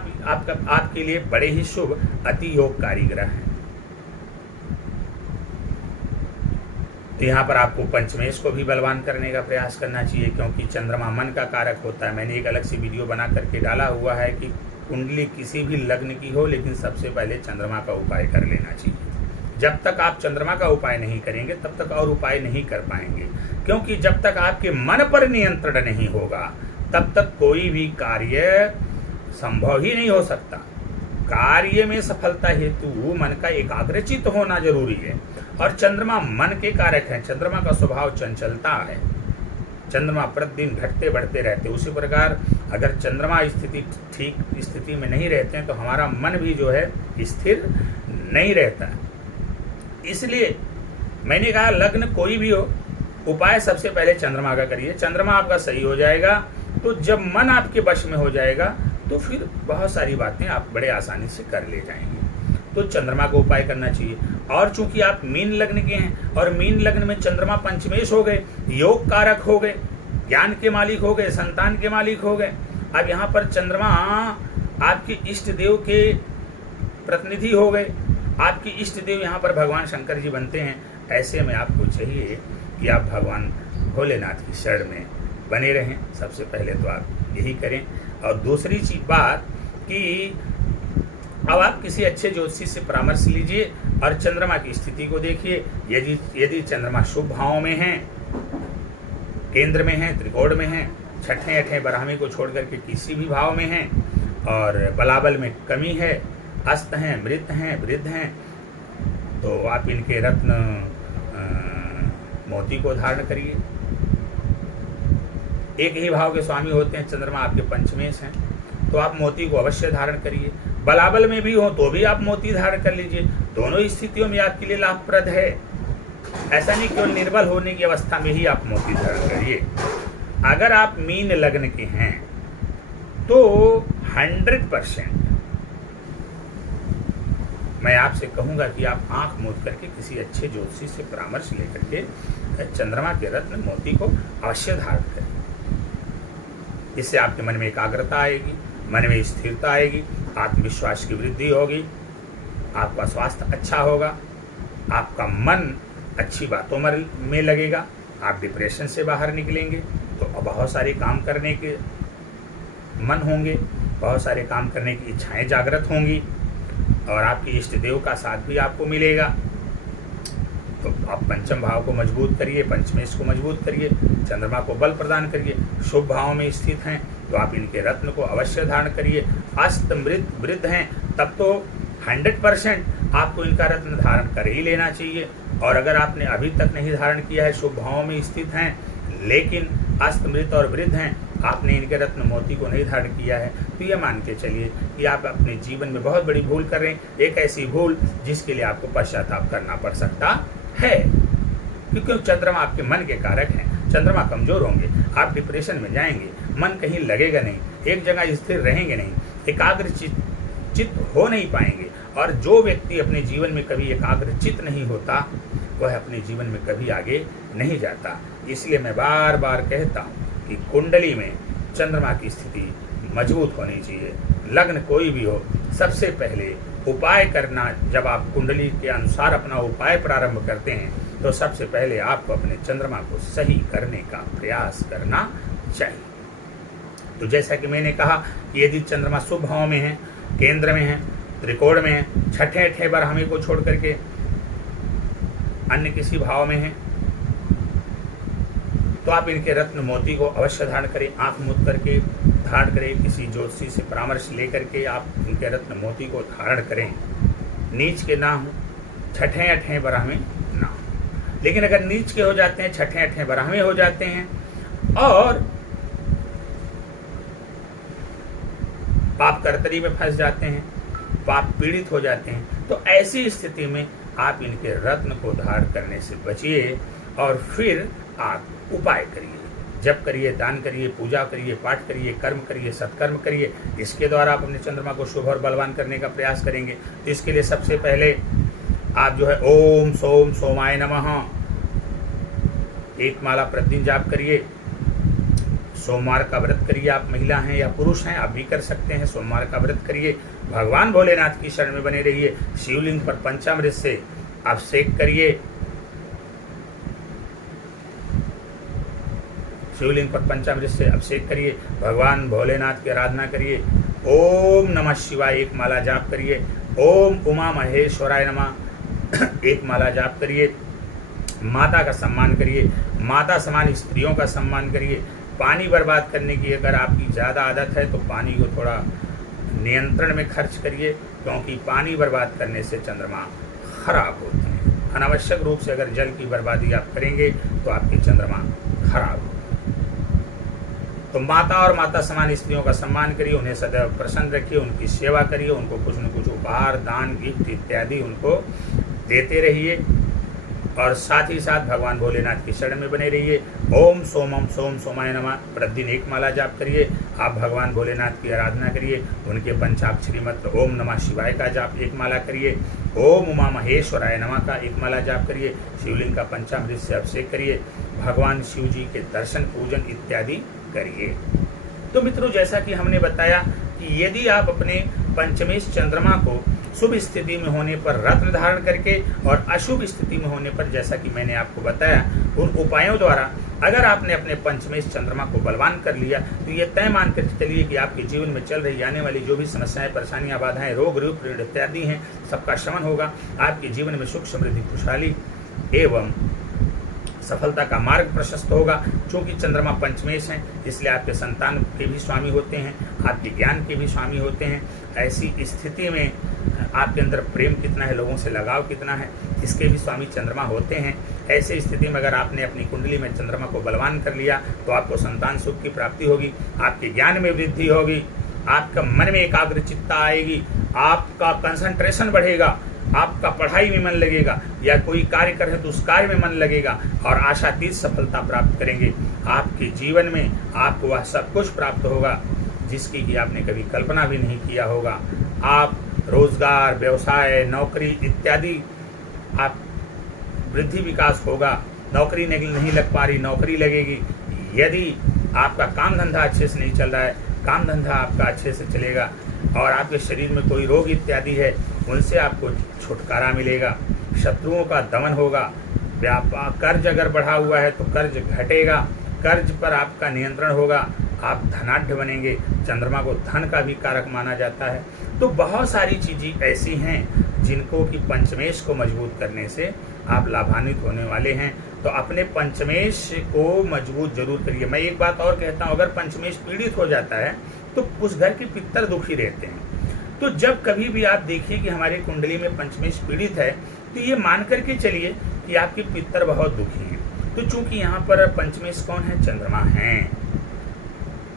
आपके लिए बड़े ही शुभ, अति योगकारी ग्रह है। तो यहाँ पर आपको पंचमेश को भी बलवान करने का प्रयास करना चाहिए, क्योंकि चंद्रमा मन का कारक होता है। मैंने एक अलग से वीडियो बना करके डाला हुआ है कि कुंडली किसी भी लग्न की हो, लेकिन सबसे पहले चंद्रमा का उपाय कर लेना चाहिए। जब तक आप चंद्रमा का उपाय नहीं करेंगे तब तक और उपाय नहीं कर पाएंगे, क्योंकि जब तक आपके मन पर नियंत्रण नहीं होगा तब तक कोई भी कार्य संभव ही नहीं हो सकता। कार्य में सफलता हेतु मन का एकाग्रचित होना जरूरी है। और चंद्रमा मन के कारक है। चंद्रमा का स्वभाव चंचलता है। चंद्रमा प्रतिदिन घटते बढ़ते रहते। उसी प्रकार अगर चंद्रमा स्थिति ठीक स्थिति में नहीं रहते हैं तो हमारा मन भी जो है स्थिर नहीं रहता। इसलिए मैंने कहा लग्न कोई भी हो, उपाय सबसे पहले चंद्रमा का करिए। चंद्रमा आपका सही हो जाएगा तो जब मन आपके वश में हो जाएगा तो फिर बहुत सारी बातें आप बड़े आसानी से कर ले जाएंगे। तो चंद्रमा को उपाय करना चाहिए। और चूंकि आप मीन लग्न के हैं और मीन लग्न में चंद्रमा पंचमेश हो गए, योग कारक हो गए, ज्ञान के मालिक हो गए, संतान के मालिक हो गए। अब यहाँ पर चंद्रमा आपके इष्ट देव के प्रतिनिधि हो गए। आपके इष्ट देव यहाँ पर भगवान शंकर जी बनते हैं। ऐसे में आपको चाहिए कि आप भगवान भोलेनाथ की शरण में बने रहें। सबसे पहले तो आप यही करें। और दूसरी चीज बात कि अब आप किसी अच्छे ज्योतिषी से परामर्श लीजिए और चंद्रमा की स्थिति को देखिए। यदि चंद्रमा शुभ भावों में है, केंद्र में है, त्रिकोण में है, छठे अठे बराहमी को छोड़ करके किसी भी भाव में है और बलाबल में कमी है, अस्त हैं, मृत हैं, वृद्ध हैं, तो आप इनके रत्न मोती को धारण करिए। एक ही भाव के स्वामी होते हैं, चंद्रमा आपके पंचमेश हैं, तो आप मोती को अवश्य धारण करिए। बलाबल में भी हो तो भी आप मोती धारण कर लीजिए। दोनों स्थितियों में आपके लिए लाभप्रद है। ऐसा नहीं केवल निर्बल होने की अवस्था में ही आप मोती धारण करिए। अगर आप मीन लग्न के हैं तो 100% मैं आपसे कहूंगा कि आप आंख मूंद करके किसी अच्छे ज्योतिषी से परामर्श लेकर के चंद्रमा के रत्न मोती को अवश्य धारण करें। इससे आपके मन में एकाग्रता आएगी, मन में स्थिरता आएगी, आत्मविश्वास की वृद्धि होगी, आपका स्वास्थ्य अच्छा होगा, आपका मन अच्छी बातों में लगेगा, आप डिप्रेशन से बाहर निकलेंगे। तो बहुत सारे काम करने के मन होंगे, बहुत सारे काम करने की इच्छाएं जागृत होंगी और आपके इष्ट देव का साथ भी आपको मिलेगा। तो आप पंचम भाव को मजबूत करिए, पंचमेश को मजबूत करिए, चंद्रमा को बल प्रदान करिए। शुभ भाव में स्थित हैं तो आप इनके रत्न को अवश्य धारण करिए। अस्त मृत वृद्ध हैं तब तो 100% आपको इनका रत्न धारण कर ही लेना चाहिए। और अगर आपने अभी तक नहीं धारण किया है, शुभ भाव में स्थित हैं लेकिन अस्त मृत और वृद्ध हैं, आपने इनके रत्न मोती को नहीं धारण किया है, तो ये मान के चलिए कि आप अपने जीवन में बहुत बड़ी भूल कर रहे हैं। एक ऐसी भूल जिसके लिए आपको पश्चाताप करना पड़ सकता है, क्योंकि चंद्रमा आपके मन के कारक हैं। चंद्रमा कमजोर होंगे, आप डिप्रेशन में जाएंगे, मन कहीं लगेगा नहीं, एक जगह स्थिर रहेंगे नहीं, एकाग्र चित्त हो नहीं पाएंगे। और जो व्यक्ति अपने जीवन में कभी एकाग्र चित्त नहीं होता वह अपने जीवन में कभी आगे नहीं जाता। इसलिए मैं बार बार कहता हूँ कि कुंडली में चंद्रमा की स्थिति मजबूत होनी चाहिए। लग्न कोई भी हो, सबसे पहले उपाय करना, जब आप कुंडली के अनुसार अपना उपाय प्रारंभ करते हैं तो सबसे पहले आपको अपने चंद्रमा को सही करने का प्रयास करना चाहिए। तो जैसा कि मैंने कहा कि यदि चंद्रमा शुभ भाव में है, केंद्र में है, त्रिकोण में है, छठे अठे बराहमी को छोड़ करके अन्य किसी भाव में है, तो आप इनके रत्न मोती को अवश्य धारण करें। आंख मूंद करके धारण करें, किसी ज्योतिषी से परामर्श लेकर के आप इनके रत्न मोती को धारण करें। नीच के ना हो, छठे अठे बराहमे ना हो। लेकिन अगर नीच के हो जाते हैं, छठे अठे बराहमे हो जाते हैं और पाप कर्तरी में फंस जाते हैं, पाप पीड़ित हो जाते हैं, तो ऐसी स्थिति में आप इनके रत्न को धारण करने से बचिए और फिर आप उपाय करिए, जप करिए, दान करिए, पूजा करिए, पाठ करिए, कर्म करिए, सत्कर्म करिए। इसके द्वारा आप अपने चंद्रमा को शुभ और बलवान करने का प्रयास करेंगे। तो इसके लिए सबसे पहले आप जो है ओम सोम सोमाय नमः एक माला प्रतिदिन जाप करिए। सोमवार का व्रत करिए, आप महिला हैं या पुरुष हैं आप भी कर सकते हैं। सोमवार का व्रत करिए, भगवान भोलेनाथ की शरण में बने रहिए। शिवलिंग पर पंचामृत से अभिषेक करिए, शिवलिंग पर पंचामृत से अभिषेक करिए, भगवान भोलेनाथ की आराधना करिए। ओम नमः शिवाय एक माला जाप करिए। ओम उमा महेश्वराय नमः एक माला जाप करिए। माता का सम्मान करिए, माता समान स्त्रियों का सम्मान करिए। पानी बर्बाद करने की अगर आपकी ज़्यादा आदत है तो पानी को थोड़ा नियंत्रण में खर्च करिए, क्योंकि पानी बर्बाद करने से चंद्रमा खराब होते हैं। अनावश्यक रूप से अगर जल की बर्बादी आप करेंगे तो आपकी चंद्रमा खराब होगा। तो माता और माता समान स्त्रियों का सम्मान करिए, उन्हें सदैव प्रसन्न रखिए, उनकी सेवा करिए, उनको कुछ न कुछ उपहार, दान, गिफ्ट इत्यादि उनको देते रहिए। और साथ ही साथ भगवान भोलेनाथ की शरण में बने रहिए। ओम सोमम सोम सोमाय नमः प्रतिदिन 1 माला जाप करिए। आप भगवान भोलेनाथ की आराधना करिए, उनके पंचाक्षरी मंत्र ओम नमः शिवाय का जाप 1 माला करिए। ओम उमा महेश्वराय नमः का 1 माला जाप करिए। शिवलिंग का पंचामृत से अभिषेक करिए। भगवान शिव जी के दर्शन पूजन इत्यादि करिए। तो मित्रों, जैसा कि हमने बताया कि यदि आप अपने पंचमेश चंद्रमा को शुभ स्थिति में होने पर रत्न धारण करके और अशुभ स्थिति में होने पर, जैसा कि मैंने आपको बताया, उन उपायों द्वारा अगर आपने अपने पंचमेश चंद्रमा को बलवान कर लिया तो ये तय मान कर चलिए कि आपके जीवन में चल रही आने वाली जो भी समस्याएं, परेशानियां, बाधाएं, रोग रूप इत्यादि हैं, सबका शमन होगा। आपके जीवन में सुख, समृद्धि, खुशहाली एवं सफलता का मार्ग प्रशस्त होगा। क्योंकि चंद्रमा पंचमेश हैं, इसलिए आपके संतान के भी स्वामी होते हैं, आपके ज्ञान के भी स्वामी होते हैं। ऐसी स्थिति में आपके अंदर प्रेम कितना है, लोगों से लगाव कितना है, इसके भी स्वामी चंद्रमा होते हैं। ऐसी स्थिति में अगर आपने अपनी कुंडली में चंद्रमा को बलवान कर लिया तो आपको संतान सुख की प्राप्ति होगी, आपके ज्ञान में वृद्धि होगी, आपका मन में एकाग्रचित्ता आएगी, आपका कंसंट्रेशन बढ़ेगा, आपका पढ़ाई में मन लगेगा, या कोई कार्य कर रहे तो उस कार्य में मन लगेगा और आशातीत सफलता प्राप्त करेंगे। आपके जीवन में आपको वह सब कुछ प्राप्त होगा जिसकी कि आपने कभी कल्पना भी नहीं किया होगा। आप रोजगार, व्यवसाय, नौकरी इत्यादि आप वृद्धि विकास होगा। नौकरी नहीं लग पा रही, नौकरी लगेगी। यदि आपका काम धंधा अच्छे से नहीं चल रहा है, काम धंधा आपका अच्छे से चलेगा। और आपके शरीर में कोई रोग इत्यादि है, उनसे आपको छुटकारा मिलेगा। शत्रुओं का दमन होगा। व्यापार, कर्ज अगर बढ़ा हुआ है तो कर्ज घटेगा, कर्ज पर आपका नियंत्रण होगा, आप धनाढ्य बनेंगे। चंद्रमा को धन का भी कारक माना जाता है। तो बहुत सारी चीज़ें ऐसी हैं जिनको कि पंचमेश को मजबूत करने से आप लाभान्वित होने वाले हैं। तो अपने पंचमेश को मजबूत जरूर करिए। मैं एक बात और कहता हूँ, अगर पंचमेश पीड़ित हो जाता है तो उस घर के पितर दुखी रहते हैं। तो जब कभी भी आप देखिए कि हमारी कुंडली में पंचमेश पीड़ित है तो ये मान करके चलिए कि आपके पितर बहुत दुखी हैं। तो चूंकि यहाँ पर पंचमेश कौन है? चंद्रमा है।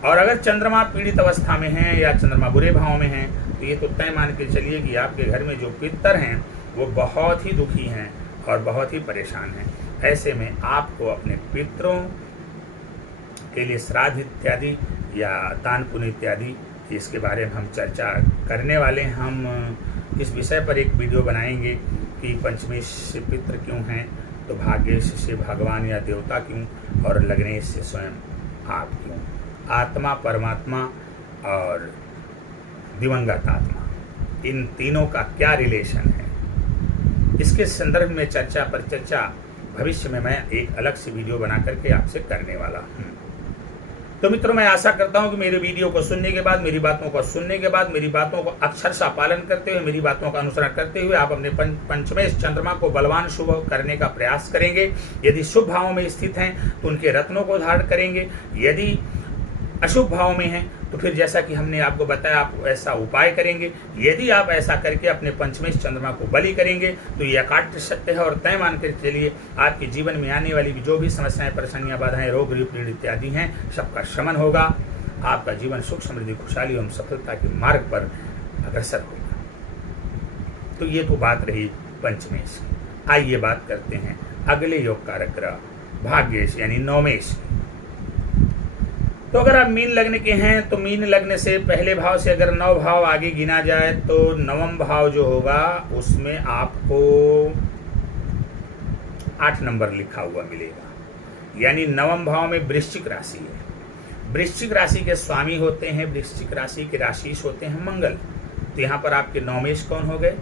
और अगर चंद्रमा पीड़ित अवस्था में है या चंद्रमा बुरे भाव में है तो ये तो तय मान के चलिए कि आपके घर में जो पितर हैं वो बहुत ही दुखी हैं और बहुत ही परेशान हैं। ऐसे में आपको अपने पितरों के लिए श्राद्ध इत्यादि या दान पुण्य इत्यादि, इसके बारे में हम चर्चा करने वाले हैं। हम इस विषय पर एक वीडियो बनाएंगे कि पंचमेश से पितृ क्यों हैं, तो भाग्येश से भगवान या देवता क्यों, और लग्नेश से स्वयं आप क्यों। आत्मा, परमात्मा और दिवंगत आत्मा, इन तीनों का क्या रिलेशन है, इसके संदर्भ में चर्चा पर चर्चा भविष्य में मैं एक अलग से वीडियो बना करके आपसे करने वाला हूँ। तो मित्रों, मैं आशा करता हूं कि मेरे वीडियो को सुनने के बाद, मेरी बातों को सुनने के बाद, मेरी बातों को अक्षरशः पालन करते हुए, मेरी बातों का अनुसरण करते हुए आप अपने पंचमेश चंद्रमा को बलवान शुभ करने का प्रयास करेंगे। यदि शुभ भाव में स्थित हैं तो उनके रत्नों को धारण करेंगे। यदि अशुभ भाव में हैं तो फिर जैसा कि हमने आपको बताया, आप ऐसा उपाय करेंगे। यदि आप ऐसा करके अपने पंचमेश चंद्रमा को बलि करेंगे तो ये अकाट्य सत्य है और तय मान कर चलिए आपके जीवन में आने वाली जो भी समस्याएं, परेशानियां, बाधाएं, रोग पीड़ा इत्यादि हैं, सबका शमन होगा। आपका जीवन सुख, समृद्धि, खुशहाली एवं सफलता के मार्ग पर अग्रसर होगा। तो ये तो बात रही पंचमेश की। आइए बात करते हैं अगले योग कारक ग्रह भाग्येश यानी नवमेश। तो अगर आप मीन लग्न के हैं तो मीन लग्न से पहले भाव से अगर 9 भाव आगे गिना जाए तो 9वां भाव जो होगा उसमें आपको 8 नंबर लिखा हुआ मिलेगा। यानी 9वां भाव में वृश्चिक राशि है। वृश्चिक राशि के स्वामी होते हैं, वृश्चिक राशि के राशिश होते हैं मंगल। तो यहाँ पर आपके नवमेश कौन हो गए?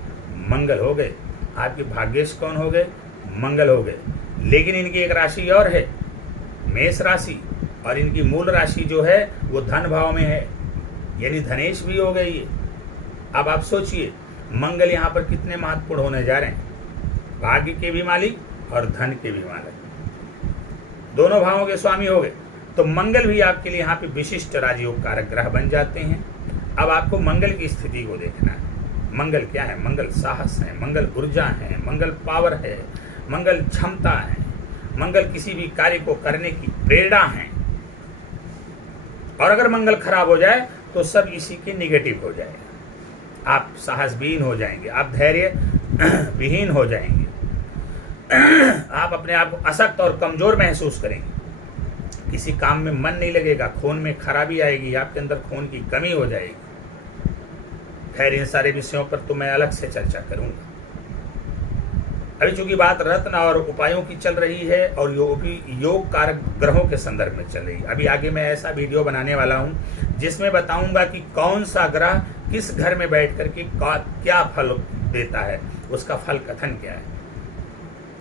मंगल हो गए। आपके भाग्येश कौन हो गए? मंगल हो गए। लेकिन इनकी एक राशि और है, मेष राशि, और इनकी मूल राशि जो है वो धन भाव में है, यानी धनेश भी हो गई है। अब आप सोचिए मंगल यहाँ पर कितने महत्वपूर्ण होने जा रहे हैं। भाग्य के भी मालिक और धन के भी मालिक, दोनों भावों के स्वामी हो गए। तो मंगल भी आपके लिए यहाँ पे विशिष्ट राजयोग कारक ग्रह बन जाते हैं। अब आपको मंगल की स्थिति को देखना है। मंगल क्या है? मंगल साहस है, मंगल ऊर्जा है, मंगल पावर है, मंगल क्षमता है, मंगल किसी भी कार्य को करने की प्रेरणा है। और अगर मंगल खराब हो जाए तो सब इसी के निगेटिव हो जाएगा। आप साहसविहीन हो जाएंगे, आप धैर्य विहीन हो जाएंगे, आप अपने आप को अशक्त और कमजोर महसूस करेंगे, किसी काम में मन नहीं लगेगा, खून में खराबी आएगी, आपके अंदर खून की कमी हो जाएगी। खैर, इन सारे विषयों पर तो मैं अलग से चर्चा करूंगा। अभी चूंकि बात रत्न और उपायों की चल रही है और योग कारक ग्रहों के संदर्भ में चल रही है, अभी आगे मैं ऐसा वीडियो बनाने वाला हूं जिसमें बताऊंगा कि कौन सा ग्रह किस घर में बैठ करके क्या फल देता है, उसका फल कथन क्या है।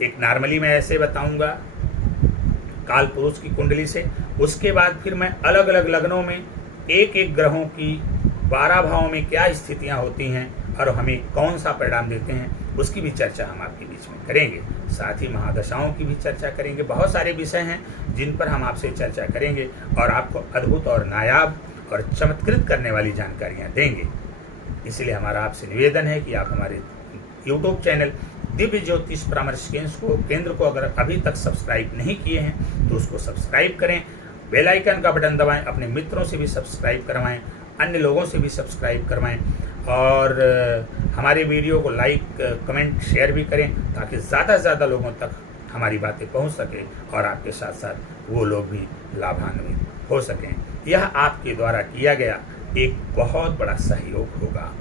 एक नॉर्मली मैं ऐसे बताऊंगा काल पुरुष की कुंडली से, उसके बाद फिर मैं अलग अलग लग्नों में एक एक ग्रहों की 12 भावों में क्या स्थितियां होती हैं और हमें कौन सा परिणाम देते हैं, उसकी भी चर्चा हम आपके बीच में करेंगे। साथ ही महादशाओं की भी चर्चा करेंगे। बहुत सारे विषय हैं जिन पर हम आपसे चर्चा करेंगे और आपको अद्भुत और नायाब और चमत्कृत करने वाली जानकारियां देंगे। इसलिए हमारा आपसे निवेदन है कि आप हमारे YouTube चैनल दिव्य ज्योतिष परामर्श केंद्र को अगर अभी तक सब्सक्राइब नहीं किए हैं तो उसको सब्सक्राइब करें, बेल आइकन का बटन दबाएं, अपने मित्रों से भी सब्सक्राइब करवाएं, अन्य लोगों से भी सब्सक्राइब करवाएं और हमारे वीडियो को लाइक, कमेंट, शेयर भी करें ताकि ज़्यादा से ज़्यादा लोगों तक हमारी बातें पहुंच सके और आपके साथ साथ वो लोग भी लाभान्वित हो सकें। यह आपके द्वारा किया गया एक बहुत बड़ा सहयोग होगा,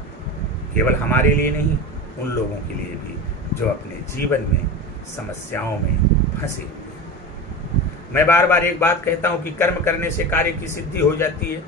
केवल हमारे लिए नहीं, उन लोगों के लिए भी जो अपने जीवन में समस्याओं में फंसे हुए हैं। मैं बार बार एक बात कहता हूं कि कर्म करने से कार्य की सिद्धि हो जाती है।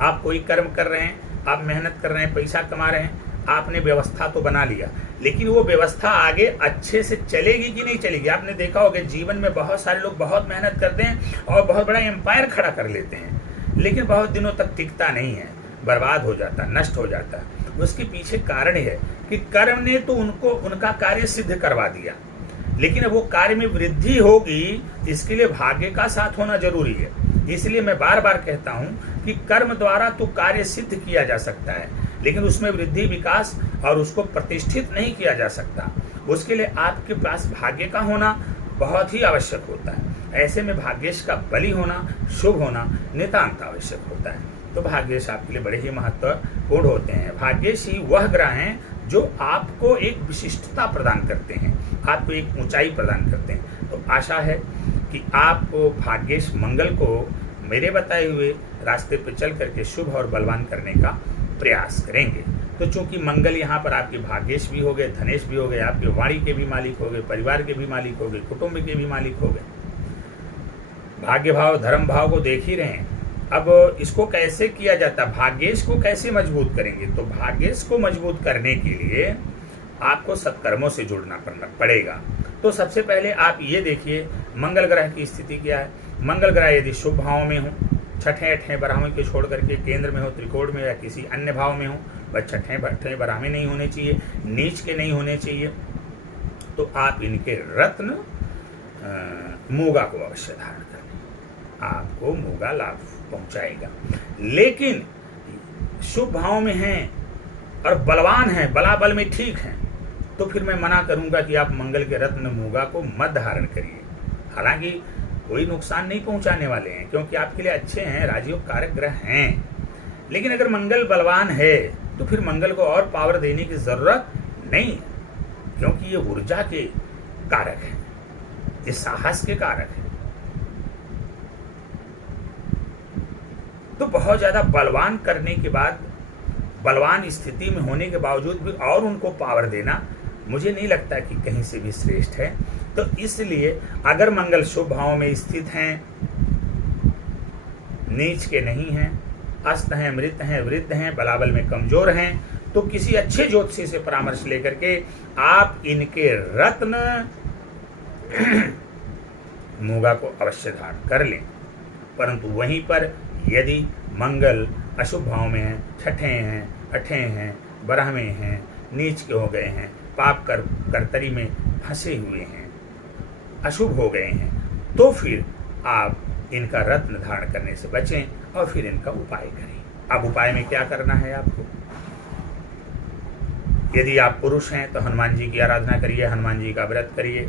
आप कोई कर्म कर रहे हैं, आप मेहनत कर रहे हैं, पैसा कमा रहे हैं, आपने व्यवस्था तो बना लिया, लेकिन वो व्यवस्था आगे अच्छे से चलेगी कि नहीं चलेगी। आपने देखा होगा जीवन में बहुत सारे लोग बहुत मेहनत करते हैं और बहुत बड़ा एम्पायर खड़ा कर लेते हैं, लेकिन बहुत दिनों तक टिकता नहीं है, बर्बाद हो जाता, नष्ट हो जाता है। उसके पीछे कारण है कि कर्म ने तो उनको उनका कार्य सिद्ध करवा दिया, लेकिन वो कार्य में वृद्धि होगी इसके लिए भाग्य का साथ होना जरूरी है। इसलिए मैं बार बार कहता हूं कि कर्म द्वारा तो कार्य सिद्ध किया जा सकता है, लेकिन उसमें वृद्धि, विकास और उसको प्रतिष्ठित नहीं किया जा सकता। उसके लिए आपके पास भाग्य का होना बहुत ही आवश्यक होता है। ऐसे में भाग्येश का बलि होना, शुभ होना नितांत आवश्यक होता है। तो भाग्येश आपके लिए बड़े ही महत्वपूर्ण होते हैं। भाग्येश ही वह ग्रह हैं जो आपको एक विशिष्टता प्रदान करते हैं, आपको एक ऊंचाई प्रदान करते हैं। तो आशा है कि आप भाग्येश मंगल को मेरे बताए हुए रास्ते पर चल करके शुभ और बलवान करने का प्रयास करेंगे। तो चूंकि मंगल यहाँ पर आपके भाग्येश भी हो गए, धनेश भी हो गए, आपके वाणी के भी मालिक हो गए, परिवार के भी मालिक हो गए, कुटुंब के भी मालिक हो गए, भाग्य भाव, धर्म भाव को देख ही रहे हैं। अब इसको कैसे किया जाता, भाग्येश को कैसे मजबूत करेंगे? तो भाग्येश को मजबूत करने के लिए आपको सत्कर्मों से जुड़ना पड़ेगा। तो सबसे पहले आप ये देखिए मंगल ग्रह की स्थिति क्या है। मंगल ग्रह यदि शुभ भाव में हो, छठे अठे बराहवें के छोड़ करके केंद्र में हो, त्रिकोण में या किसी अन्य भाव में हो, बस छठे अठे बराहवें नहीं होने चाहिए, नीच के नहीं होने चाहिए, तो आप इनके रत्न मूगा को अवश्य धारण करें, आपको मूगा लाभ पहुंचाएगा। लेकिन शुभ भाव में हैं और बलवान हैं, बलाबल में ठीक हैं, तो फिर मैं मना करूंगा कि आप मंगल के रत्न मूगा को मत धारण करिए। हालांकि कोई नुकसान नहीं पहुंचाने वाले हैं क्योंकि आपके लिए अच्छे हैं, राजयोग कारक ग्रह हैं, लेकिन अगर मंगल बलवान है तो फिर मंगल को और पावर देने की जरूरत नहीं है, क्योंकि ये ऊर्जा के कारक है, ये साहस के कारक है। तो बहुत ज्यादा बलवान करने के बाद, बलवान स्थिति में होने के बावजूद भी और उनको पावर देना मुझे नहीं लगता कि कहीं से भी श्रेष्ठ है। तो इसलिए अगर मंगल शुभ भाव में स्थित हैं, नीच के नहीं हैं, अस्त हैं, मृत हैं, वृद्ध हैं, बलाबल में कमजोर हैं, तो किसी अच्छे ज्योतिषी से परामर्श लेकर के आप इनके रत्न मूगा को अवश्य धारण कर लें। परंतु वहीं पर यदि मंगल अशुभ भाव में है, छठे हैं, अठे हैं, बराहवें हैं, नीच के हो गए हैं, पाप कर्तरी में फंसे हुए हैं, अशुभ हो गए हैं, तो फिर आप इनका रत्न धारण करने से बचें और फिर इनका उपाय करें। अब उपाय में क्या करना है आपको? यदि आप पुरुष हैं तो हनुमान जी की आराधना करिए, हनुमान जी का व्रत करिए,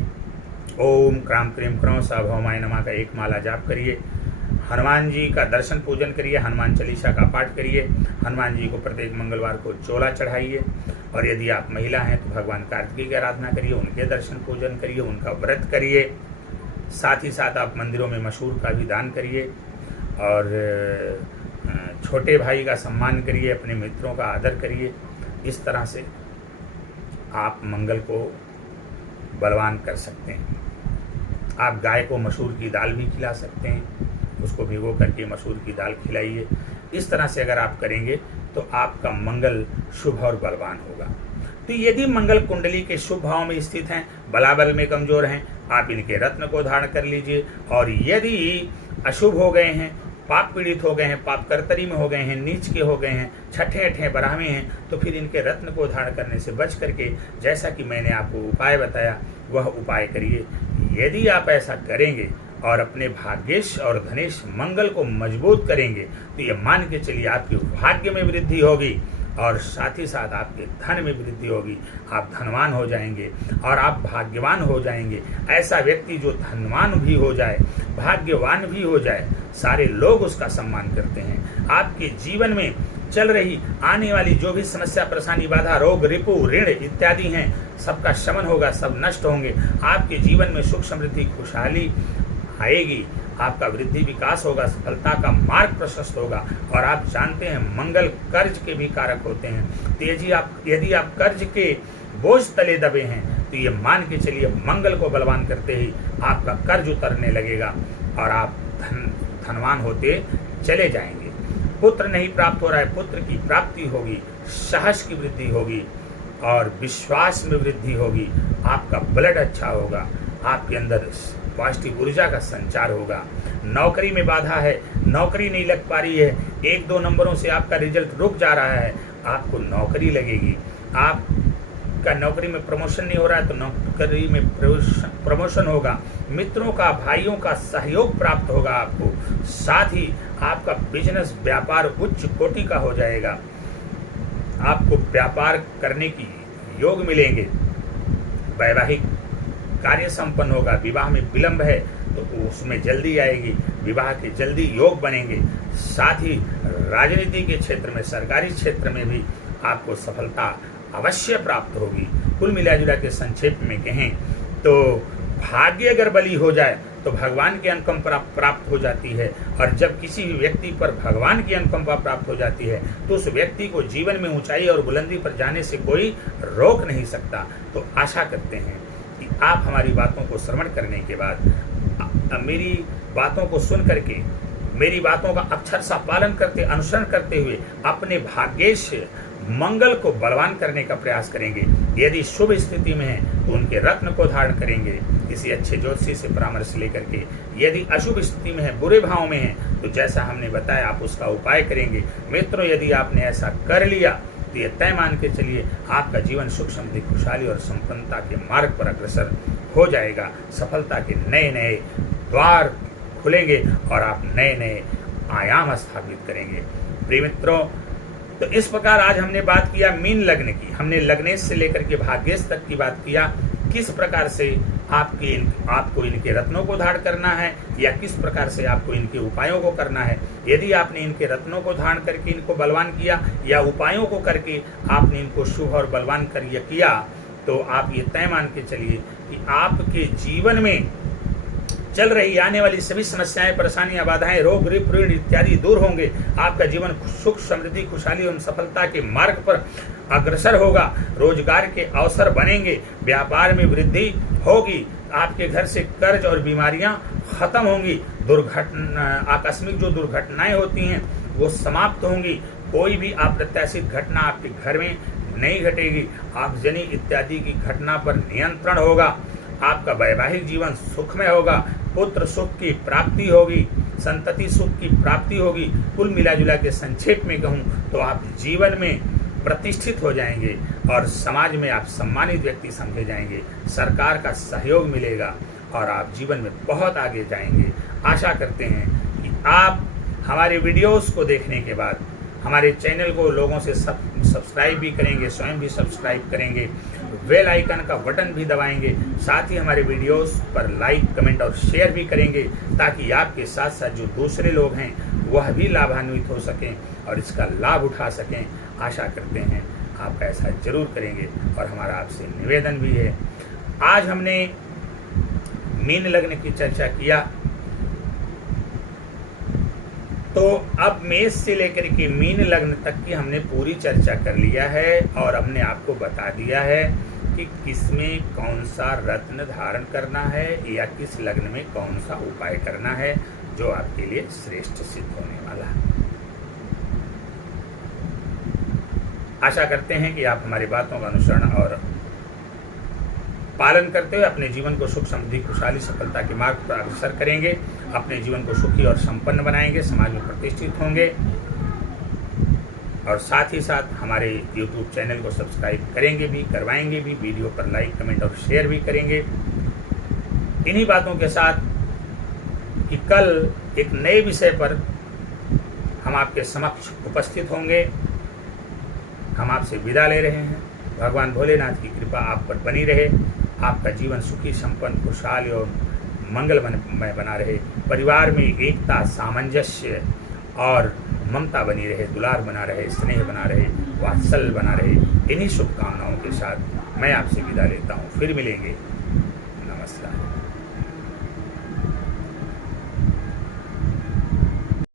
ओम क्राम क्रीम क्रौं सा भौमाय नमः का एक माला जाप करिए, हनुमान जी का दर्शन पूजन करिए, हनुमान चालीसा का पाठ करिए, हनुमान जी को प्रत्येक मंगलवार को चोला चढ़ाइए। और यदि आप महिला हैं तो भगवान कार्तिकेय की आराधना करिए, उनके दर्शन पूजन करिए, उनका व्रत करिए। साथ ही साथ आप मंदिरों में मशहूर का भी दान करिए और छोटे भाई का सम्मान करिए, अपने मित्रों का आदर करिए। इस तरह से आप मंगल को बलवान कर सकते हैं। आप गाय को मसूर की दाल भी खिला सकते हैं, उसको भिगो करके मसूर की दाल खिलाइए। इस तरह से अगर आप करेंगे तो आपका मंगल शुभ और बलवान होगा। तो यदि मंगल कुंडली के शुभ भाव में स्थित हैं, बलाबल में कमजोर हैं, आप इनके रत्न को धारण कर लीजिए। और यदि अशुभ हो गए हैं, पाप पीड़ित हो गए हैं, पाप कर्तरी में हो गए हैं, नीच के हो गए हैं, छठे अठे बराहमें हैं, तो फिर इनके रत्न को धारण करने से बच करके जैसा कि मैंने आपको उपाय बताया वह उपाय करिए। यदि आप ऐसा करेंगे और अपने भाग्येश और धनेश मंगल को मजबूत करेंगे तो ये मान के चलिए आपके भाग्य में वृद्धि होगी और साथ ही साथ आपके धन में वृद्धि होगी। आप धनवान हो जाएंगे और आप भाग्यवान हो जाएंगे। ऐसा व्यक्ति जो धनवान भी हो जाए, भाग्यवान भी हो जाए, सारे लोग उसका सम्मान करते हैं। आपके जीवन में चल रही आने वाली जो भी समस्या, परेशानी, बाधा, रोग, रिपु, ऋण इत्यादि हैं, सबका शमन होगा, सब नष्ट होंगे। आपके जीवन में सुख, समृद्धि, खुशहाली आएगी। आपका वृद्धि विकास होगा, सफलता का मार्ग प्रशस्त होगा। और आप जानते हैं मंगल कर्ज के भी कारक होते हैं। तो यदि आप कर्ज के बोझ तले दबे हैं तो ये मान के चलिए मंगल को बलवान करते ही आपका कर्ज उतरने लगेगा और आप धनवान होते चले जाएंगे। पुत्र नहीं प्राप्त हो रहा है, पुत्र की प्राप्ति होगी, साहस की वृद्धि होगी और विश्वास में वृद्धि होगी। आपका ब्लड अच्छा होगा, आपके अंदर पॉजिटिव ऊर्जा का संचार होगा। नौकरी में बाधा है, नौकरी नहीं लग पा रही है, 1-2 नंबरों से आपका रिजल्ट रुक जा रहा है, आपको नौकरी लगेगी। आपका नौकरी में प्रमोशन नहीं हो रहा है तो नौकरी में प्रमोशन होगा। मित्रों का, भाइयों का सहयोग प्राप्त होगा आपको। साथ ही आपका बिजनेस, व्यापार उच्च कोटि का हो जाएगा। आपको व्यापार करने की योग मिलेंगे। वैवाहिक कार्य संपन्न होगा। विवाह में विलंब है तो उसमें जल्दी आएगी, विवाह के जल्दी योग बनेंगे। साथ ही राजनीति के क्षेत्र में, सरकारी क्षेत्र में भी आपको सफलता अवश्य प्राप्त होगी। कुल मिलाजुला के संक्षेप में कहें तो भाग्य अगर बली हो जाए तो भगवान की अनुकंपा प्राप्त हो जाती है। और जब किसी भी व्यक्ति पर भगवान की अनुकंपा प्राप्त हो जाती है तो उस व्यक्ति को जीवन में ऊंचाई और बुलंदी पर जाने से कोई रोक नहीं सकता। तो आशा करते हैं कि आप हमारी बातों को श्रवण करने के बाद, मेरी बातों को सुन करके, मेरी बातों का अक्षरशः पालन करते, अनुसरण करते हुए अपने भाग्येश मंगल को बलवान करने का प्रयास करेंगे। यदि शुभ स्थिति में है तो उनके रत्न को धारण करेंगे किसी अच्छे ज्योतिषी से परामर्श लेकर के। यदि अशुभ स्थिति में है, बुरे भाव में है, तो जैसा हमने बताया आप उसका उपाय करेंगे। मित्रों, यदि आपने ऐसा कर लिया तो ये तय मान के चलिए आपका जीवन सुख, समृद्धि, खुशहाली और संपन्नता के मार्ग पर अग्रसर हो जाएगा। सफलता के नए नए द्वार खुलेंगे और आप नए नए आयाम स्थापित करेंगे। प्रिय मित्रों, तो इस प्रकार आज हमने बात किया मीन लग्न की। हमने लग्नेश से लेकर के भाग्येश तक की बात किया, किस प्रकार से आपको इनके रत्नों को धारण करना है या किस प्रकार से आपको इनके उपायों को करना है। यदि आपने इनके रत्नों को धारण करके इनको बलवान किया या उपायों को करके आपने इनको शुभ और बलवान किया तो आप ये तय मान के चलिए कि आपके जीवन में चल रही आने वाली सभी समस्याएं, परेशानियां, बाधाएं, रोग, रिप, ऋण इत्यादि दूर होंगे। आपका जीवन सुख, समृद्धि, खुशहाली एवं सफलता के मार्ग पर अग्रसर होगा। रोजगार के अवसर बनेंगे, व्यापार में वृद्धि होगी। आपके घर से कर्ज और बीमारियां खत्म होंगी। आकस्मिक जो दुर्घटनाएं होती हैं वो समाप्त होंगी। कोई भी अप्रत्याशित घटना आपके घर में नहीं घटेगी। आगजनी इत्यादि की घटना पर नियंत्रण होगा। आपका वैवाहिक जीवन सुखमय होगा। पुत्र सुख की प्राप्ति होगी, संतति सुख की प्राप्ति होगी। कुल मिलाजुला के संक्षेप में कहूँ तो आप जीवन में प्रतिष्ठित हो जाएंगे और समाज में आप सम्मानित व्यक्ति समझे जाएंगे। सरकार का सहयोग मिलेगा और आप जीवन में बहुत आगे जाएंगे। आशा करते हैं कि आप हमारे वीडियोस को देखने के बाद हमारे चैनल को लोगों से सब्सक्राइब भी करेंगे, स्वयं भी सब्सक्राइब करेंगे, बेल आइकन का बटन भी दबाएंगे, साथ ही हमारे वीडियोस पर लाइक, कमेंट और शेयर भी करेंगे, ताकि आपके साथ साथ जो दूसरे लोग हैं वह भी लाभान्वित हो सकें और इसका लाभ उठा सकें। आशा करते हैं आप ऐसा जरूर करेंगे और हमारा आपसे निवेदन भी है। आज हमने मीन लग्न की चर्चा किया, तो अब मेष से लेकर के मीन लग्न तक की हमने पूरी चर्चा कर लिया है और हमने आपको बता दिया है कि किसमें कौन सा रत्न धारण करना है या किस लग्न में कौन सा उपाय करना है जो आपके लिए श्रेष्ठ सिद्ध होने वाला है। आशा करते हैं कि आप हमारी बातों का अनुसरण और पालन करते हुए अपने जीवन को सुख, समृद्धि, खुशहाली, सफलता के मार्ग पर अग्रसर करेंगे, अपने जीवन को सुखी और संपन्न बनाएंगे, समाज में प्रतिष्ठित होंगे और साथ ही साथ हमारे YouTube चैनल को सब्सक्राइब करेंगे भी, करवाएंगे भी, वीडियो पर लाइक, कमेंट और शेयर भी करेंगे। इन्हीं बातों के साथ कि कल एक नए विषय पर हम आपके समक्ष उपस्थित होंगे। हम आपसे विदा ले रहे हैं। भगवान भोलेनाथ की कृपा आप पर बनी रहे, आपका जीवन सुखी, संपन्न, खुशहाल और मंगलमय बना रहे, परिवार में एकता, सामंजस्य और ममता बनी रहे, दुलार बना रहे, स्नेह बना रहे, वात्सल्य बना रहे। इन्हीं शुभकामनाओं के साथ मैं आपसे विदा लेता हूँ। फिर मिलेंगे। नमस्कार।